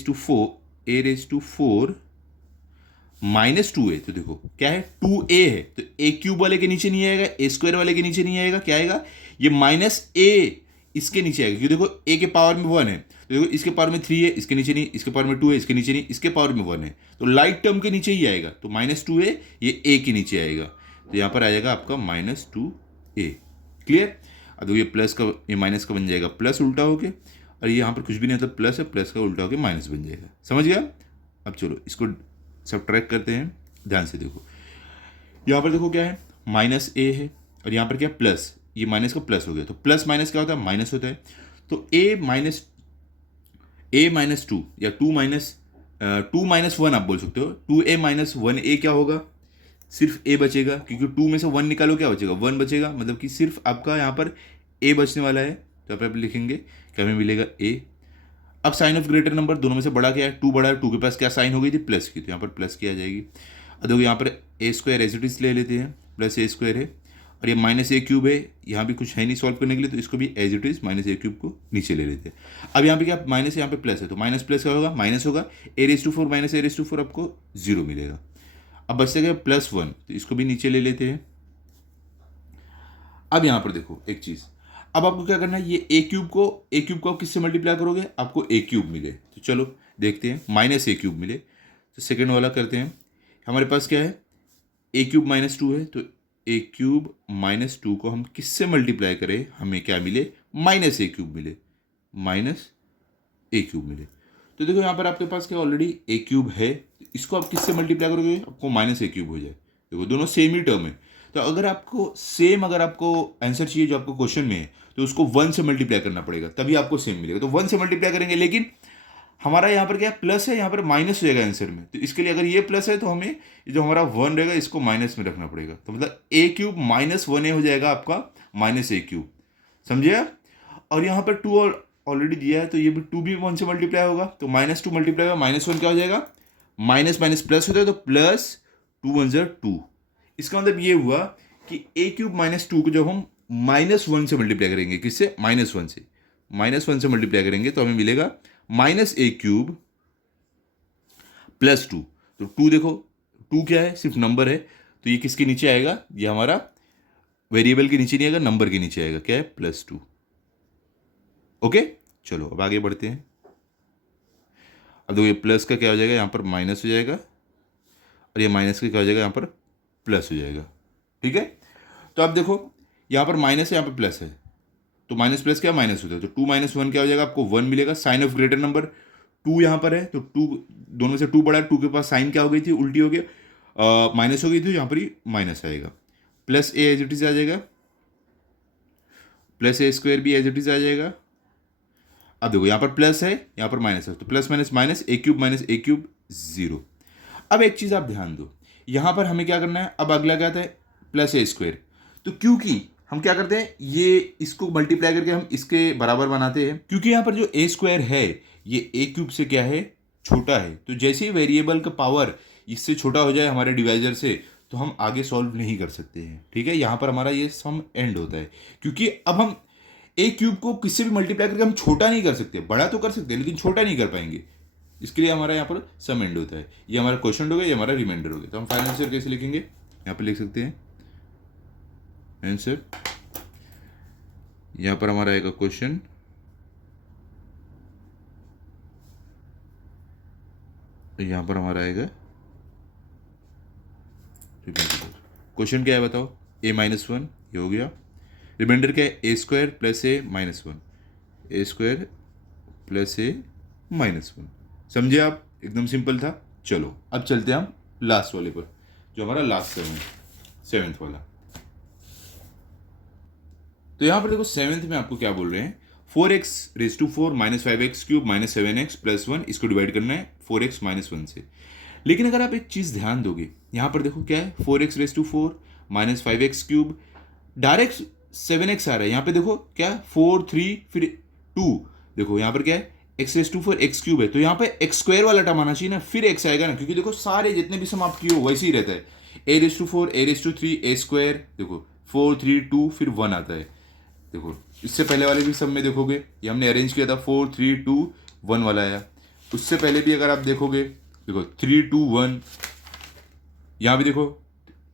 -2a, तो देखो क्या है, 2a है, तो a³ वाले के नीचे नहीं आएगा, a² वाले के नीचे नहीं आएगा, क्या आएगा, ये -a इसके नीचे आएगा, क्योंकि देखो a के पावर में 1 है, तो देखो इसके पावर में 3 है, इसके नीचे नहीं, इसके पावर में 2 है, इसके नीचे नहीं, इसके पावर में 1 है, तो लाइक टर्म के नीचे ही आएगा, तो -2a ये a के नीचे आएगा, तो यहाँ पर आ जाएगा आपका -2a। क्लियर। अब देखो ये प्लस का, ये माइनस का बन जाएगा प्लस उल्टा होके, और ये यहाँ पर कुछ भी नहीं, मतलब प्लस है, प्लस का उल्टा होके माइनस बन जाएगा। समझ गया। अब चलो इसको सब्ट्रैक्ट करते हैं, ध्यान से देखो, यहाँ पर देखो क्या है, -a है, और यहाँ पर क्या प्लस, ये माइनस का प्लस हो गया, तो प्लस माइनस क्या होता है, माइनस होता है, तो a - 2 या 2 - 1 आप बोल सकते हो, 2a - 1a क्या होगा, सिर्फ a बचेगा, क्योंकि 2 में से 1 निकालो क्या बचेगा, 1 बचेगा, मतलब कि सिर्फ आपका यहाँ पर a बचने वाला है, तो आप लिखेंगे क्या, हमें मिलेगा a। अब साइन ऑफ ग्रेटर नंबर, दोनों में से बड़ा क्या है, 2 बड़ा है, 2 के पास क्या साइन हो गई थी, प्लस की, तो यहाँ पर प्लस की आ जाएगी। अब देखो यहाँ पर a² एज इट इज ले लेते हैं, प्लस a² है, और ये -a³ है, यहाँ भी कुछ है नहीं सॉल्व करने के लिए, तो इसको भी एज इट इज -a³ को नीचे ले लेते हैं। अब यहाँ पे क्या माइनस, यहाँ पे प्लस है, तो माइनस प्लस क्या होगा, माइनस होगा, a⁴ - a⁴ आपको 0 मिलेगा। अब बचते गए +1, तो इसको भी नीचे ले लेते हैं। अब यहाँ पर देखो एक चीज़, अब आपको क्या करना है, ये a³ को किससे मल्टीप्लाई करोगे, आपको a³ मिले, तो चलो देखते हैं, -a³ मिले, तो सेकेंड वाला करते हैं। हमारे पास क्या है, a³ - 2 है, तो a³ - 2 को हम किससे मल्टीप्लाई करें, हमें क्या मिले, -a³ मिले, -a³ मिले। तो देखो यहाँ पर आपके पास क्या ऑलरेडी ए क्यूब है, इसको आप किससे मल्टीप्लाई करोगे, आपको माइनस ए क्यूब हो जाए। देखो दोनों सेम ही टर्म है, तो अगर आपको आंसर चाहिए जो आपको क्वेश्चन में है, तो उसको 1 से मल्टीप्लाई करना पड़ेगा, तभी आपको सेम मिलेगा। तो 1 से मल्टीप्लाई करेंगे, लेकिन हमारा यहाँ पर क्या प्लस है, यहाँ पर माइनस हो जाएगा आंसर में। तो इसके लिए अगर ये प्लस है तो हमें जो हमारा 1 रहेगा इसको माइनस में रखना पड़ेगा। तो मतलब ए क्यूब माइनस 1a हो जाएगा आपका माइनस ए क्यूब, समझे आप। और यहाँ पर 2 ऑलरेडी दिया है, तो ये भी 2 भी 1 से मल्टीप्लाई होगा, तो -2 मल्टीप्लाई होगा, -1 क्या हो जाएगा, माइनस माइनस प्लस होता है, तो प्लस 2 1 ज़ा 2। इसका मतलब ये हुआ कि ए क्यूब -2 को जब हम -1 से मल्टीप्लाई करेंगे, किससे, -1 से मल्टीप्लाई करेंगे, तो हमें मिलेगा माइनस ए क्यूब प्लस 2। तो 2 देखो, 2 क्या है, सिर्फ नंबर है, तो ये किसके नीचे आएगा, ये हमारा वेरिएबल के नीचे नहीं आएगा, नंबर के नीचे आएगा, क्या है, +2। ओके, चलो अब आगे बढ़ते हैं। अब देखो ये प्लस का क्या हो जाएगा, यहाँ पर माइनस हो जाएगा, और ये माइनस का क्या हो जाएगा, यहाँ पर प्लस हो जाएगा। ठीक है, तो अब देखो यहाँ पर माइनस है, यहाँ पर प्लस है, तो माइनस प्लस क्या, माइनस होता है, तो 2 - 1 क्या हो जाएगा, आपको 1 मिलेगा। साइन ऑफ ग्रेटर नंबर 2 यहाँ पर है, तो 2 दोनों में से 2 बड़ा, 2 के पास साइन क्या हो गई थी, उल्टी हो गया, माइनस हो गई थी, यहाँ पर ही माइनस आएगा। Plus a as it is आ जाएगा, प्लस ए स्क्वायर भी एज इट इज आ जाएगा। अब देखो यहाँ पर प्लस है, यहाँ पर माइनस है, तो प्लस माइनस माइनस, ए क्यूब माइनस ए क्यूब 0। अब एक चीज़ आप ध्यान दो, यहाँ पर हमें क्या करना है, अब अगला क्या आता है, प्लस ए स्क्वायर। तो क्योंकि हम क्या करते हैं, ये इसको मल्टीप्लाई करके हम इसके बराबर बनाते हैं, क्योंकि यहाँ पर जो ए स्क्वायर है ये ए क्यूब से क्या है, छोटा है। तो जैसे ही वेरिएबल का पावर इससे छोटा हो जाए हमारे डिवाइजर से, तो हम आगे सॉल्व नहीं कर सकते हैं। ठीक है, यहाँ पर हमारा ये सम एंड होता है, क्योंकि अब हम ए क्यूब को किससे भी मल्टीप्लाई करके हम छोटा नहीं कर सकते, बड़ा तो कर सकते हैं लेकिन छोटा नहीं कर पाएंगे। इसके लिए हमारा यहाँ पर सम एंड होता है। ये हमारा क्वेश्चन हो गया, ये हमारा रिमाइंडर हो गया। तो हम फाइनल आंसर कैसे लिखेंगे, यहाँ पर लिख सकते हैं आंसर, यहाँ पर हमारा आएगा क्वेश्चन, यहाँ पर हमारा आएगा क्वेश्चन क्या है बताओ, a-1, ये हो गया। रिमाइंडर क्या है, ए स्क्वायर प्लस ए माइनस 1, ए स्क्वायर प्लस ए माइनस 1। समझे आप, एकदम सिंपल था। चलो अब चलते हैं हम लास्ट वाले पर, जो हमारा लास्ट टर्म है, 7th वाला। तो यहाँ पर देखो 7th में आपको क्या बोल रहे हैं, 4x⁻⁴ - 5x³ - 7x + 1, इसको डिवाइड करना है 4x - 1 से। लेकिन अगर आप एक चीज़ ध्यान दोगे, यहाँ पर देखो क्या है, 4x⁻⁴ - 5x³ डायरेक्ट 7x आ रहा है। यहाँ पे देखो क्या, 4 3 फिर 2, देखो यहाँ पर क्या है, x⁻⁴ x³ है, तो यहाँ पे x² वाला टर्म आना चाहिए ना, फिर x आएगा ना, क्योंकि देखो सारे जितने भी सम आप किए हो वैसे ही रहता है, a⁻⁴ a⁻3 a², देखो 4 3 2 फिर 1 आता है। देखो इससे पहले वाले भी सब में देखोगे, ये हमने अरेंज किया था, 4 3 2 1 वाला आया। उससे पहले भी अगर आप देखोगे, देखो 3 2 1, यहाँ भी देखो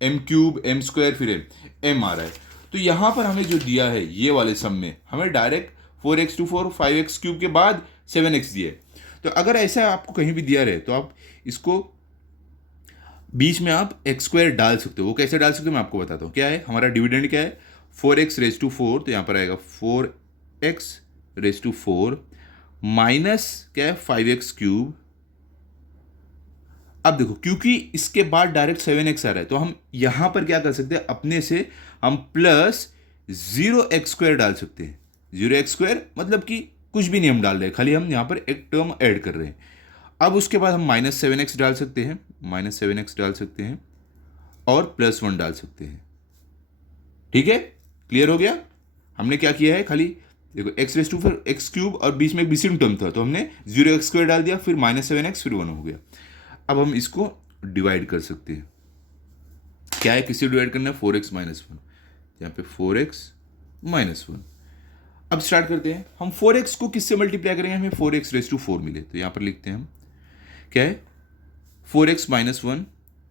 m³ m² फिर m आ रहा है। तो यहाँ पर हमें जो दिया है ये वाले सम में, हमें डायरेक्ट 4x⁴ 5x³ के बाद 7x दिया है। तो अगर ऐसा आपको कहीं भी दिया रहे, तो आप इसको बीच में आप x² डाल सकते हो। वो कैसे डाल सकते हो मैं आपको बताता हूँ। क्या है हमारा डिविडेंड, क्या है 4x⁻⁴, तो यहाँ पर आएगा 4x⁻⁴ माइनस क्या है 5x³। अब देखो क्योंकि इसके बाद डायरेक्ट 7x आ रहा है, तो हम यहाँ पर क्या कर सकते हैं, अपने से हम प्लस 0x² डाल सकते हैं। 0x² मतलब कि कुछ भी नहीं हम डाल रहे हैं, खाली हम यहाँ पर एक टर्म ऐड कर रहे हैं। अब उसके बाद हम -7x डाल सकते हैं, -7x डाल सकते हैं, और +1 डाल सकते हैं। ठीक है, क्लियर हो गया। हमने क्या किया है, खाली देखो x⁻⁴ x³ और बीच में एक बीसीम टर्म था, तो हमने 0x² डाल दिया, फिर -7x फिर 1 हो गया। अब हम इसको डिवाइड कर सकते हैं। क्या है, किससे डिवाइड करना है, 4x - 1, यहाँ पे 4x - 1। अब स्टार्ट करते हैं। हम 4x को किससे मल्टीप्लाई करेंगे, हमें 4x⁻⁴ मिले, तो यहाँ पर लिखते हैं हम क्या है, 4x - 1,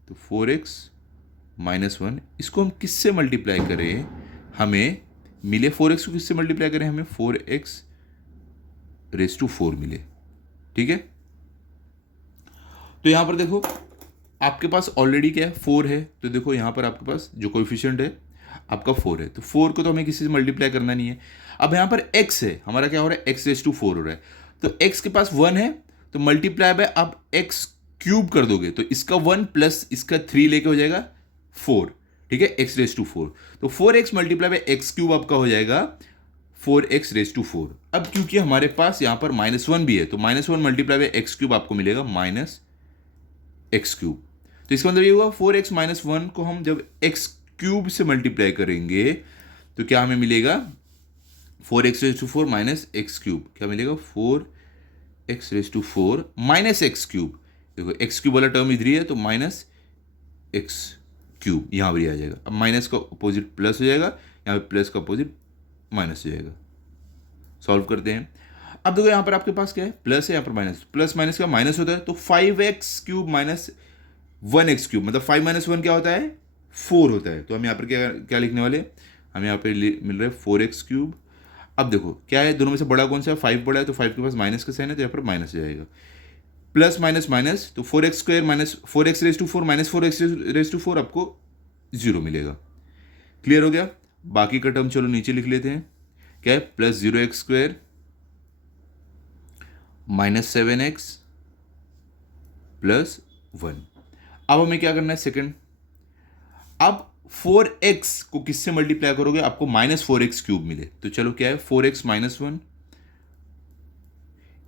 तो 4x - 1, इसको हम किससे मल्टीप्लाई करें, हमें मिले 4x को किससे मल्टीप्लाई करें, हमें 4x⁻⁴ मिले। ठीक है, तो यहाँ पर देखो आपके पास ऑलरेडी क्या है, 4 है, तो देखो यहाँ पर आपके पास जो कोएफिशिएंट है आपका 4 है, तो 4 को तो हमें किसी से मल्टीप्लाई करना नहीं है। अब यहाँ पर x है, हमारा क्या हो रहा है, x⁻⁴ हो रहा है, तो x के पास 1 है, तो मल्टीप्लाई बाय आप एक्स क्यूब कर दोगे तो इसका 1 प्लस इसका 3 लेके हो जाएगा 4, ठीक है, एक्स रेस टू 4। तो 4x multiply by x cube आपका हो जाएगा 4x रेस टू 4। अब क्योंकि हमारे पास यहां पर -1 भी है तो -1 मल्टीप्लाई बाय एक्स क्यूब आपको मिलेगा -x क्यूब। तो इसका मतलब ये हुआ 4x - 1 को हम जब x क्यूब से मल्टीप्लाई करेंगे तो क्या हमें मिलेगा 4x raise to 4 minus x cube. क्या मिलेगा 4x raise to 4 minus x cube. देखो एक्स क्यूब वाला टर्म इधर ही है तो माइनस एक्स क्यूब यहाँ पर आ जाएगा। अब माइनस का अपोजिट प्लस हो जाएगा, यहाँ पे प्लस का अपोजिट माइनस हो जाएगा। सॉल्व करते हैं। अब देखो यहाँ पर आपके पास क्या है, प्लस है, यहाँ पर माइनस, प्लस माइनस का माइनस होता है तो 5x cube minus 1x cube, मतलब 5 - 1 क्या होता है 4 होता है। तो हम यहाँ पर क्या क्या लिखने वाले, हमें यहाँ पे मिल रहा है 4x क्यूब। अब देखो क्या है, दोनों में से बड़ा कौन सा है, 5 बड़ा है तो 5 के पास माइनस का साइन है तो यहाँ पर माइनस हो जाएगा। प्लस माइनस माइनस तो 4x square minus 4x raise to 4 minus 4x raise to 4 आपको 0 मिलेगा। क्लियर हो गया। बाकी का टर्म चलो नीचे लिख लेते हैं। क्या है, plus 0x square minus 7x plus 1। अब हमें क्या करना है सेकंड, अब 4x को किससे मल्टीप्लाई करोगे आपको -4x क्यूब मिले। तो चलो क्या है 4x - 1,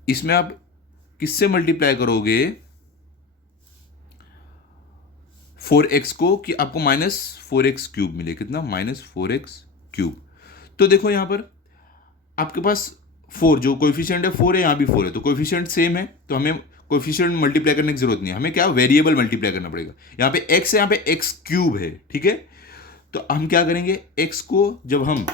इसमें आप किससे मल्टीप्लाई करोगे 4x को कि आपको -4x क्यूब मिले। कितना, -4x क्यूब। तो देखो यहां पर आपके पास 4 जो कोएफिशिएंट है 4 है, यहां भी 4 है तो कोएफिशिएंट सेम है तो हमें कोएफिशिएंट मल्टीप्लाई करने की जरूरत नहीं है, हमें क्या वेरिएबल मल्टीप्लाई करना पड़ेगा। यहां पे x है, यहां पे x क्यूब है, ठीक है। तो हम क्या करेंगे, x को जब हम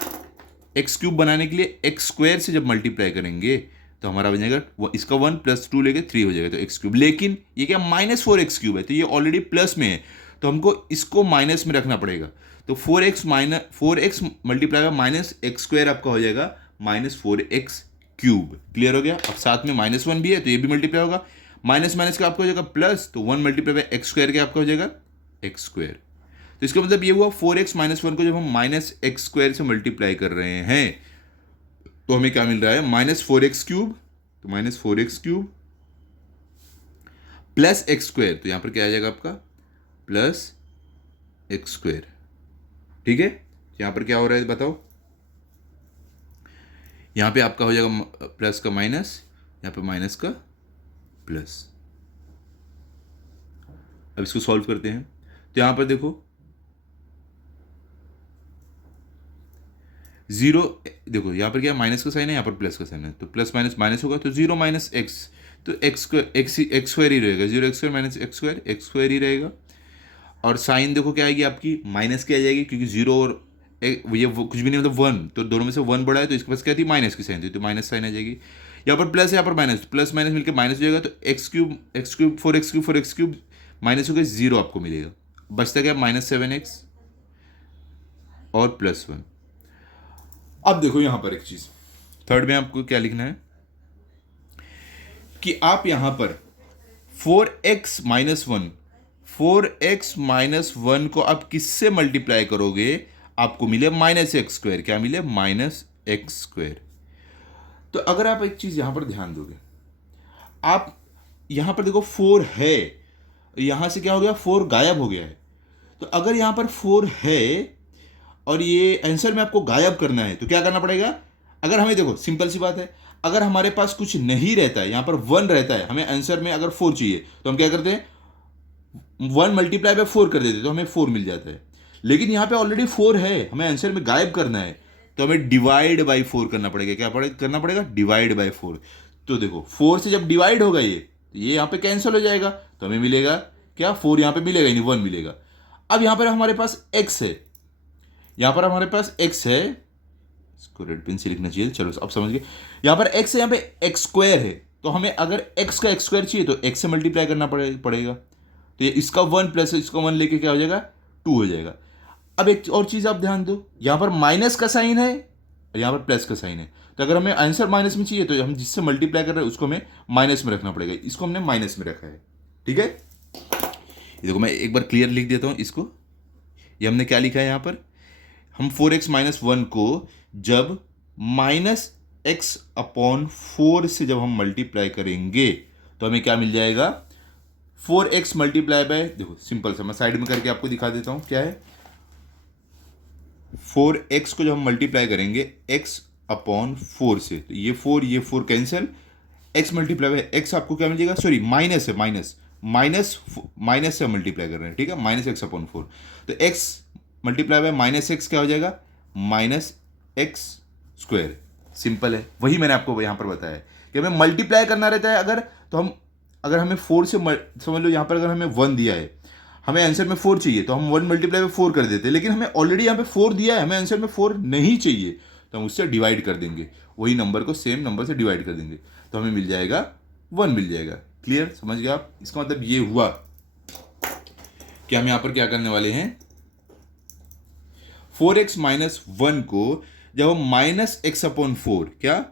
x क्यूब बनाने के लिए x स्क्वायर से जब मल्टीप्लाई करेंगे तो हमारा बन जाएगा इसका 1 + 2 लेके 3 हो जाएगा तो x क्यूब। लेकिन ये क्या -4x क्यूब है तो ये ऑलरेडी प्लस में है तो हमको इसको माइनस में रखना पड़ेगा। तो 4x multiply by -x square आपका हो जाएगा -4x क्यूब। क्लियर हो गया। अब साथ में -1 भी है तो ये भी मल्टीप्लाई होगा, माइनस माइनस का आपका हो जाएगा प्लस, तो 1 मल्टीप्लाई बाय एक्स स्क्वायर का आपका हो जाएगा एक्स स्क्वायर। तो इसका मतलब ये हुआ 4x - 1 को जब हम -x स्क्वायर से मल्टीप्लाई कर रहे हैं तो हमें क्या मिल रहा है -4x क्यूब, तो -4x cube plus x square, तो यहां पर क्या आ जाएगा आपका प्लस एक्स स्क्वायर। ठीक है, यहां पर क्या हो रहा है बताओ, यहां पे आपका हो जाएगा प्लस का माइनस, यहां पे माइनस का प्लस। अब इसको सॉल्व करते हैं तो यहां पर देखो 0, देखो यहां पर क्या माइनस का साइन है, यहां पर प्लस का साइन है तो प्लस माइनस माइनस होगा तो 0 - x, तो एक्स स्क्वायर ही रहेगा, 0x square minus x square ही रहेगा। और साइन देखो क्या आएगी आपकी माइनस की आ जाएगी क्योंकि 0 और ये कुछ भी नहीं मतलब 1, तो दोनों में से 1 बड़ा है तो इसके पास क्या थी माइनस की साइन थी तो माइनस साइन आ जाएगी। यहाँ पर प्लस है, यहाँ पर माइनस, प्लस माइनस मिलकर माइनस हो जाएगा तो x cube 4x cube minus हो गया 0 आपको मिलेगा। बचता क्या -7x और +1। अब देखो यहां पर एक चीज थर्ड में आपको क्या लिखना है कि आप यहां पर 4x - 1 को आप किससे मल्टीप्लाई करोगे आपको मिले -x स्क्वायर। क्या मिले -x स्क्वायर। तो अगर आप एक चीज यहां पर ध्यान दोगे, आप यहां पर देखो 4 है, यहां से क्या हो गया 4 गायब हो गया है। तो अगर यहां पर 4 है और ये आंसर में आपको गायब करना है तो क्या करना पड़ेगा। अगर हमें देखो सिंपल सी बात है, अगर हमारे पास कुछ नहीं रहता है, यहां पर 1 रहता है, हमें आंसर में अगर 4 चाहिए तो हम क्या करते हैं 1 मल्टीप्लाई बाय 4 कर देते तो हमें 4 मिल जाता है। लेकिन यहां पे ऑलरेडी 4 है, हमें आंसर में गायब करना है तो हमें डिवाइड बाई 4 करना पड़ेगा। क्या करना पड़ेगा डिवाइड बाई 4। तो देखो 4 से जब डिवाइड होगा ये तो ये यहां पे कैंसिल हो जाएगा तो हमें मिलेगा क्या 4 यहां पे मिलेगा ही नहीं, 1 मिलेगा। अब यहां पर हमारे पास x है, यहां पर हमारे पास x है, इसको रेड पेन से लिखना चाहिए, चलो अब समझ गए। यहां पर x है, यहां पे x स्क्वायर है तो हमें अगर x का x स्क्वायर चाहिए तो x से मल्टीप्लाई करना पड़ेगा। तो ये इसका 1 प्लस इसका 1 लेके क्या हो जाएगा 2 हो जाएगा। अब एक और चीज आप ध्यान दो, यहां पर माइनस का साइन है और यहां पर प्लस का साइन है, तो अगर हमें आंसर माइनस में चाहिए तो हम जिससे मल्टीप्लाई कर रहे हैं उसको हमें माइनस में रखना पड़ेगा। इसको हमने माइनस में रखा है। ठीक है, ये देखो मैं एक बार क्लियर लिख देता हूं इसको। ये हमने क्या लिखा है यहां पर, हम 4x - 1 को जब -x/4 से जब हम मल्टीप्लाई करेंगे तो हमें क्या मिल जाएगा, 4x मल्टीप्लाई बाय, देखो सिंपल सा मैं साइड में करके आपको दिखा देता हूं क्या है। 4x को जब हम मल्टीप्लाई करेंगे x अपॉन 4 से, तो ये 4 cancel, x multiply by x आपको क्या मिल जाएगा, सॉरी माइनस है, माइनस से मल्टीप्लाई कर रहे हैं, ठीक है, माइनस एक्स अपॉन 4, तो x multiply by minus x क्या हो जाएगा, माइनस एक्स स्क्वायर। सिंपल है, वही मैंने आपको यहाँ पर बताया कि हमें मल्टीप्लाई करना रहता है अगर, तो हम अगर हमें 4 से समझ लो यहाँ पर अगर हमें 1 दिया है, हमें आंसर में 4 चाहिए, तो हम 1 मल्टीप्लाई बाय 4 कर देते हैं, लेकिन हमें ऑलरेडी यहाँ पे 4 दिया है, हमें आंसर में 4 नहीं चाहिए, तो हम उससे डिवाइड कर देंगे, वही नंबर को सेम नंबर से डिवाइड कर देंगे, तो हमें मिल जाएगा 1 मिल जाएगा। क्लियर, समझ गए आप। इसका मतलब ये हुआ कि हम यहाँ पर क्या करने वाले हैं, 4x माइनस 1 को जब हम माइनस एक्स अपॉन 4, क्या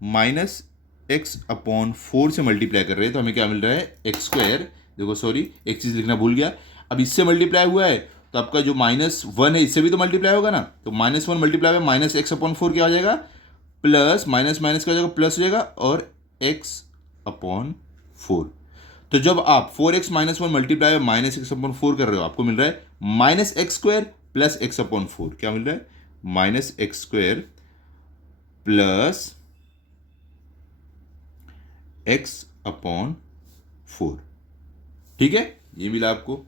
माइनस एक्स अपॉन 4 से मल्टीप्लाई कर रहे हैं, तो हमें क्या मिल रहा है, एक्स स्क्वायर। देखो सॉरी, एक चीज़ लिखना भूल गया, अब इससे मल्टीप्लाई हुआ है तो आपका जो -1 है इससे भी तो मल्टीप्लाई होगा ना, तो -1 मल्टीप्लाई में माइनस एक्स अपॉन 4 क्या हो जाएगा, प्लस माइनस माइनस क्या हो जाएगा, प्लस हो जाएगा, और एक्स अपॉन 4। तो जब आप 4x माइनस 1 मल्टीप्लाई में माइनस एक्स अपॉन 4 कर रहे हो, आपको मिल रहा है minus x square plus x upon 4, क्या मिल रहा है, minus x square plus x upon 4, ठीक है, ये मिला आपको।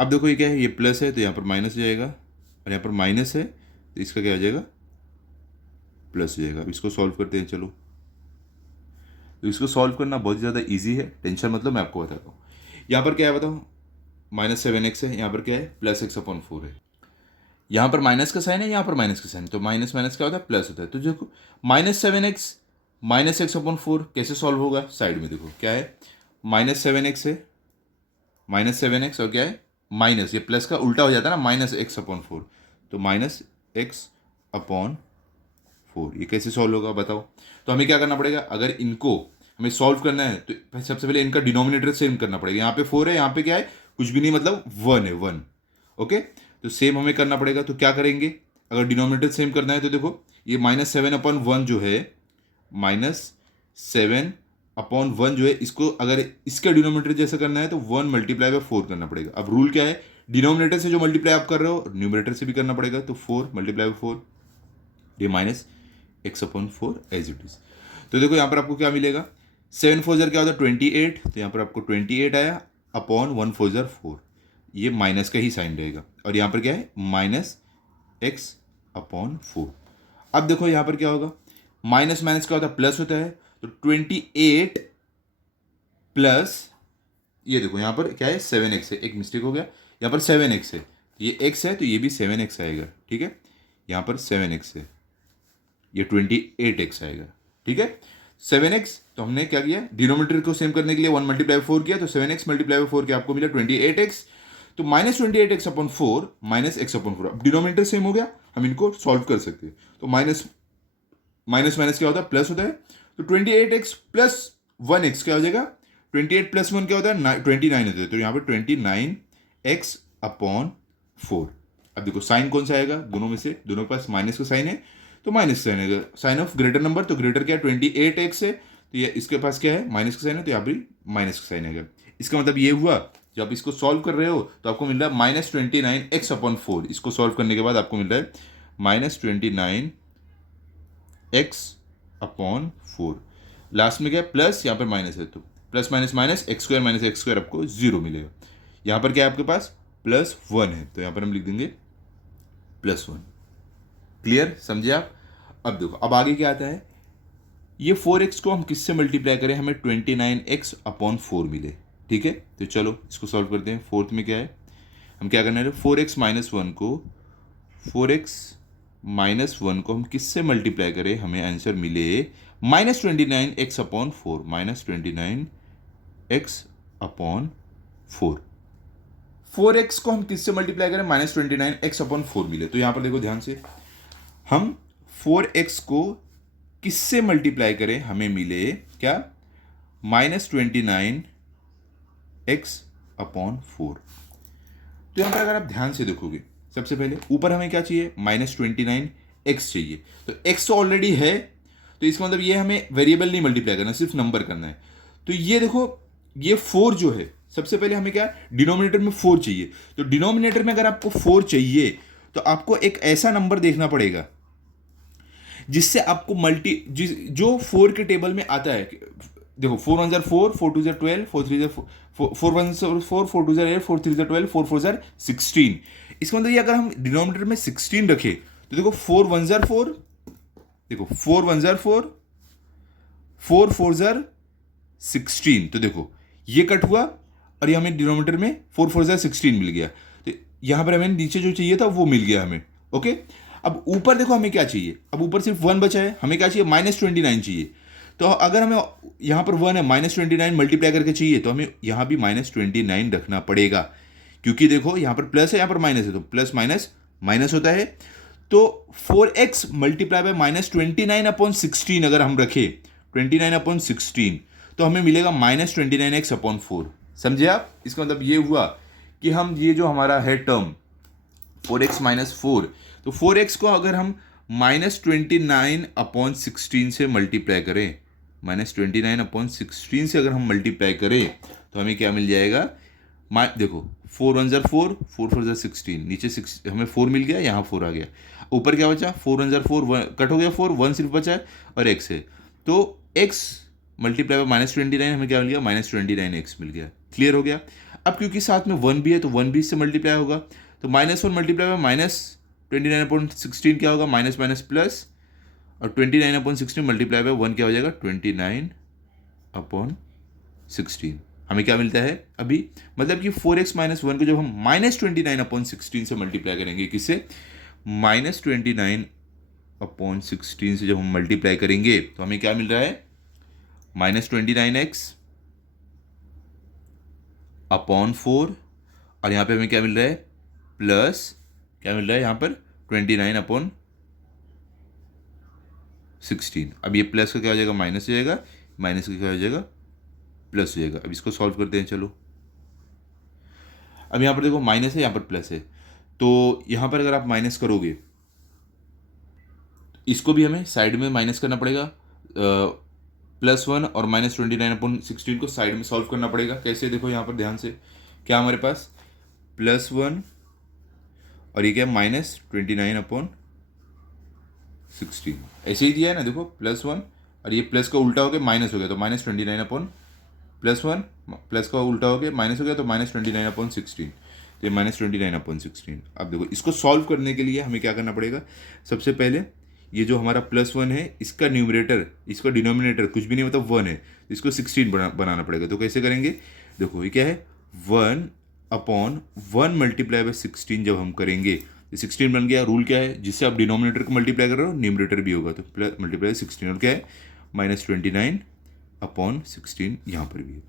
अब देखो ये क्या है, ये प्लस है तो यहाँ पर माइनस हो जाएगा, और यहाँ पर माइनस है तो इसका क्या हो जाएगा, प्लस हो जाएगा। अब इसको सॉल्व करते हैं, चलो। तो इसको सॉल्व करना बहुत ज़्यादा इजी है, टेंशन मतलब मैं आपको बताता हूँ। यहाँ पर क्या है बताओ, -7x है, यहाँ पर क्या है, प्लस एक्स अपॉन 4 है, यहाँ पर माइनस का साइन है, यहाँ पर माइनस का साइन, तो माइनस माइनस क्या होता है, प्लस होता है। तो देखो -7x माइनस एक्स अपॉन 4 कैसे सॉल्व होगा, साइड में देखो क्या है, -7x है, -7x और क्या है माइनस, ये प्लस का उल्टा हो जाता है ना, माइनस एक्स अपॉन 4, तो माइनस एक्स अपॉन 4, ये कैसे सॉल्व होगा बताओ। तो हमें क्या करना पड़ेगा, अगर इनको हमें सॉल्व करना है तो सबसे पहले इनका डिनोमिनेटर सेम करना पड़ेगा। यहाँ पे 4 है, यहाँ पे क्या है, कुछ भी नहीं, मतलब 1 है, 1। ओके, तो सेम हमें करना पड़ेगा। तो क्या करेंगे, अगर डिनोमिनेटर सेम करना है तो देखो ये -7/1 जो है, -7/1 जो है, इसको अगर इसके डिनोमिनेटर जैसे करना है तो 1 मल्टीप्लाई बाय 4 करना पड़ेगा। अब रूल क्या है, डिनोमिनेटर से जो मल्टीप्लाई आप कर रहे हो न्यूमरेटर से भी करना पड़ेगा, तो 4 मल्टीप्लाई बाय 4, ये minus x upon 4 as it is. तो देखो यहाँ पर आपको क्या मिलेगा, 7 4 क्या होता है 28, तो यहाँ पर आपको 28 आया, अपॉन 1 4 4, ये माइनस का ही साइन रहेगा, और यहाँ पर क्या है, माइनस एक्स अपॉन 4। अब देखो यहाँ पर क्या होगा, माइनस माइनस क्या होता है, प्लस होता है, तो 28 प्लस, ये देखो यहाँ पर क्या है, 7x है, एक मिस्टेक हो गया, यहाँ पर 7x है, ये x है तो ये भी 7x आएगा, ठीक है, यहाँ पर 7x है, ये 28x आएगा, ठीक है, 7x। तो हमने क्या किया, डिनोमिनेटर को सेम करने के लिए 1 मल्टीप्लाई 4 किया, तो 7x मल्टीप्लाई 4 क्या आपको मिला 28x, तो -28x upon 4 minus x upon 4। अब डिनोमिनेटर सेम हो गया, हम इनको सॉल्व कर सकते हैं। तो माइनस माइनस क्या होता है, प्लस होता है, तो 28x प्लस 1x क्या हो जाएगा, 28 प्लस 1 क्या होता है, 29 होता है, तो यहाँ पर 29x अपॉन 4। अब देखो साइन कौन सा आएगा, दोनों में से, दोनों के पास माइनस का साइन है, तो माइनस साइन आएगा, साइन ऑफ ग्रेटर नंबर, तो ग्रेटर क्या है 28x है, तो ये इसके पास क्या है, माइनस का साइन है, तो यहाँ पर माइनस का साइन आएगा। इसका मतलब ये हुआ, जब आप इसको सॉल्व कर रहे हो तो आपको मिल रहा है -29x अपॉन 4। इसको सॉल्व करने के बाद आपको मिल रहा है -29x अपॉन 4, लास्ट में क्या है, प्लस, यहाँ पर माइनस है, तो plus minus minus x square minus x square आपको 0 मिलेगा। यहाँ पर क्या है आपके पास, +1 है, तो यहाँ पर हम लिख देंगे +1। क्लियर, समझे आप। अब देखो, अब आगे क्या आता है, ये 4x को हम किससे मल्टीप्लाई करें, हमें 29x अपॉन 4 मिले, ठीक है। तो चलो इसको सॉल्व करते हैं। फोर्थ में क्या है, हम क्या करना है, 4x माइनस 1 को हम किससे मल्टीप्लाई करें, हमें आंसर मिले -29x upon 4, -29x upon 4। 4x को हम किससे मल्टीप्लाई करें, -29x अपॉन 4 मिले। तो यहां पर देखो ध्यान से, हम 4x को किससे मल्टीप्लाई करें, हमें मिले क्या, -29x अपॉन 4। तो यहां पर अगर आप ध्यान से देखोगे, सबसे पहले ऊपर हमें क्या चाहिए, -29x चाहिए, तो x तो ऑलरेडी है, तो इसका मतलब ये हमें वेरिएबल नहीं मल्टीप्लाई करना, सिर्फ नंबर करना है। तो ये देखो, ये 4 जो है, सबसे पहले हमें क्या, डिनोमिनेटर में 4 चाहिए। तो डिनोमिनेटर में अगर आपको 4 चाहिए तो आपको एक ऐसा नंबर देखना पड़ेगा जिससे आपको जो 4 के टेबल में आता है। देखो, 4 1 4, 4 2 12, 4 3 4 1 4, 4 2 8, 4 3 12, 4 4 16। इसका मतलब ये, अगर हम डिनोमिनेटर में 16 रखें तो देखो 4 1 4, देखो 4 1 4, 4 4 16। तो देखो ये कट हुआ और ये हमें डिनोमिनेटर में 4 4 16 मिल गया। तो यहां पर हमें नीचे जो चाहिए था वो मिल गया हमें। ओके, अब ऊपर देखो हमें क्या चाहिए, अब ऊपर सिर्फ 1 बचा है, हमें क्या चाहिए, -29 चाहिए। तो अगर हमें यहां पर 1 है, -29 मल्टीप्लाई करके चाहिए, तो हमें यहां भी -29 रखना पड़ेगा, क्योंकि देखो यहां पर प्लस है, यहां पर माइनस है, तो प्लस माइनस माइनस होता है। तो 4x मल्टीप्लाई बाय -29/16 अगर हम रखें, 29/16, तो हमें मिलेगा -29x/4। समझे आप? इसका मतलब ये हुआ कि हम ये जो हमारा है टर्म 4x - 4, तो 4x को अगर हम -29/16 से मल्टीप्लाई करें, -29/16 से अगर हम मल्टीप्लाई करें, तो हमें क्या मिल जाएगा, देखो 4 1 4, 4 4 16, नीचे 6 हमें 4 मिल गया, यहाँ 4 आ गया, ऊपर क्या बचा, 4 1 4, कट हो गया, 4 1 सिर्फ बचा है और x है। तो x मल्टीप्लाई बाय -29 हमें क्या मिल गया, -29x मिल गया। क्लियर हो गया? अब क्योंकि साथ में 1 भी है तो 1 भी इससे मल्टीप्लाई होगा, तो -1 मल्टीप्लाई बाय -29/16 क्या होगा, माइनस माइनस प्लस, और 29/16 मल्टीप्लाई बाय 1 क्या हो जाएगा, 29/16। हमें क्या मिलता है अभी, मतलब कि 4x - 1 को जब हम -29/16 से मल्टीप्लाई करेंगे, किससे, -29/16 से जब हम मल्टीप्लाई करेंगे, तो हमें क्या मिल रहा है, -29x/4, और यहां पे हमें क्या मिल रहा है, प्लस क्या मिल रहा है यहां पर, 29/16। अब ये प्लस का क्या हो जाएगा, माइनस हो जाएगा, माइनस का क्या हो जाएगा, प्लस हो जाएगा। अब इसको सॉल्व करते हैं, चलो। अब यहाँ पर देखो माइनस है, यहाँ पर प्लस है, तो यहाँ पर अगर आप माइनस करोगे, इसको भी हमें साइड में माइनस करना पड़ेगा, +1 और -29/16 को साइड में सॉल्व करना पड़ेगा। कैसे, देखो यहाँ पर ध्यान से, क्या हमारे पास +1 और ये क्या, -29/16, ऐसे ही दिया है ना, देखो +1 और ये प्लस का उल्टा हो गया माइनस हो गया, तो -29/+1, प्लस का उल्टा हो गया माइनस हो गया, तो -29/16, तो ये -29/16। अब देखो इसको सॉल्व करने के लिए हमें क्या करना पड़ेगा, सबसे पहले ये जो हमारा +1 है, इसका न्यूमरेटर, इसका डिनोमिनेटर कुछ भी नहीं मतलब 1 है, इसको 16 बनाना पड़ेगा। तो कैसे करेंगे, देखो ये क्या है, 1/1 मल्टीप्लाई बाय 16 जब हम करेंगे, 16 बन गया। रूल क्या है, जिससे आप डिनोमिनेटर को मल्टीप्लाई कर रहे हो, न्यूमरेटर भी होगा, तो प्लस मल्टीप्लाई 16, और क्या है, -29/16 यहाँ पर भी है।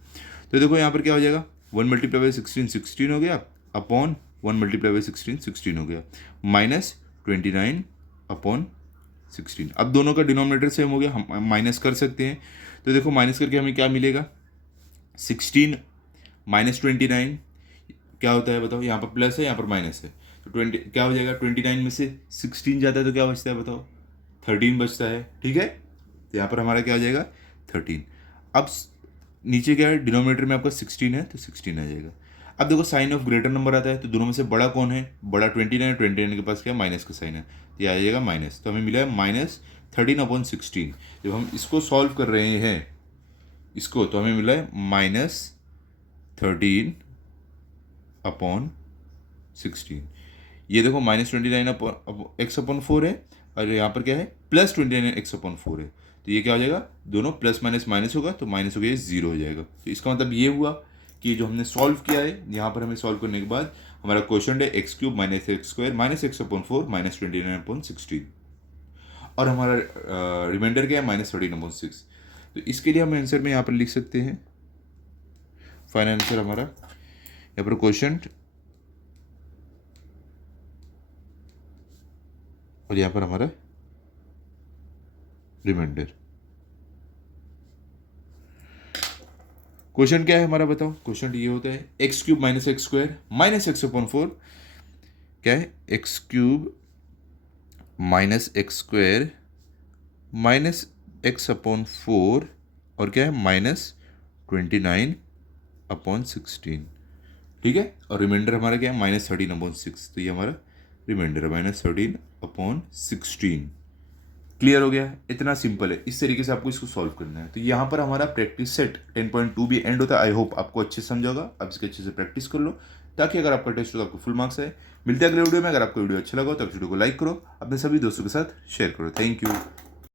तो देखो यहाँ पर क्या हो जाएगा, 1 मल्टीप्लाई बाय 16 16 हो गया, अपॉन 1 मल्टीप्लाई बाय 16 16 हो गया, -29/16। अब दोनों का डिनोमिनेटर सेम हो गया, हम माइनस कर सकते हैं। तो देखो माइनस करके हमें क्या मिलेगा, 16 -29 क्या होता है बताओ, यहाँ पर प्लस है, यहाँ पर माइनस है, तो 20 क्या हो जाएगा, 29 में से 16 जाता है तो क्या बचता है बताओ, 13 बचता है। ठीक है, तो यहाँ पर हमारा क्या हो जाएगा, 13। अब नीचे क्या है, डिनोमिनेटर में आपका 16 है, तो 16 आ जाएगा। अब देखो साइन ऑफ ग्रेटर नंबर आता है, तो दोनों में से बड़ा कौन है, बड़ा 29 है, 29 के पास क्या, माइनस का साइन है, तो ये आ जाएगा माइनस। तो हमें मिला है -13/16। जब हम इसको सॉल्व कर रहे हैं इसको, तो हमें मिला है -13/16। ये देखो -29/x/4 है, और यहाँ पर क्या है, +29x/4 है, तो ये क्या हो जाएगा, दोनों प्लस माइनस माइनस होगा, तो माइनस हो गया, 0 हो जाएगा। तो इसका मतलब ये हुआ कि जो हमने सॉल्व किया है, यहाँ पर हमें सॉल्व करने के बाद हमारा क्वेश्चन है x³ - x² -x/4 -29/16, और हमारा रिमाइंडर क्या है, -13/6। तो इसके लिए हम आंसर में यहाँ पर लिख सकते हैं, फाइनल आंसर हमारा यहाँ पर क्वेश्चन, और यहाँ पर हमारा रिमाइंडर। क्वेश्चन क्या है हमारा, बताओ। क्वेश्चन ये होता है x³ - x² -x/4, क्या है, x³ - x² -x/4, और क्या है, 29/16, ठीक है। और रिमाइंडर हमारा क्या है, -13/6, तो ये हमारा रिमाइंडर है -13/16। क्लियर हो गया, इतना सिंपल है। इस तरीके से आपको इसको सॉल्व करना है। तो यहाँ पर हमारा प्रैक्टिस सेट 10.2 भी एंड होता है। आई होप आपको अच्छे से समझा होगा। आप इसके अच्छे से प्रैक्टिस कर लो, ताकि अगर आपका टेस्ट हो तो आपको फुल मार्क्स आए। मिलते हैं अगले वीडियो में। अगर आपको वीडियो अच्छा लगा तो आप वीडियो को लाइक करो, अपने सभी दोस्तों के साथ शेयर करो। Thank you.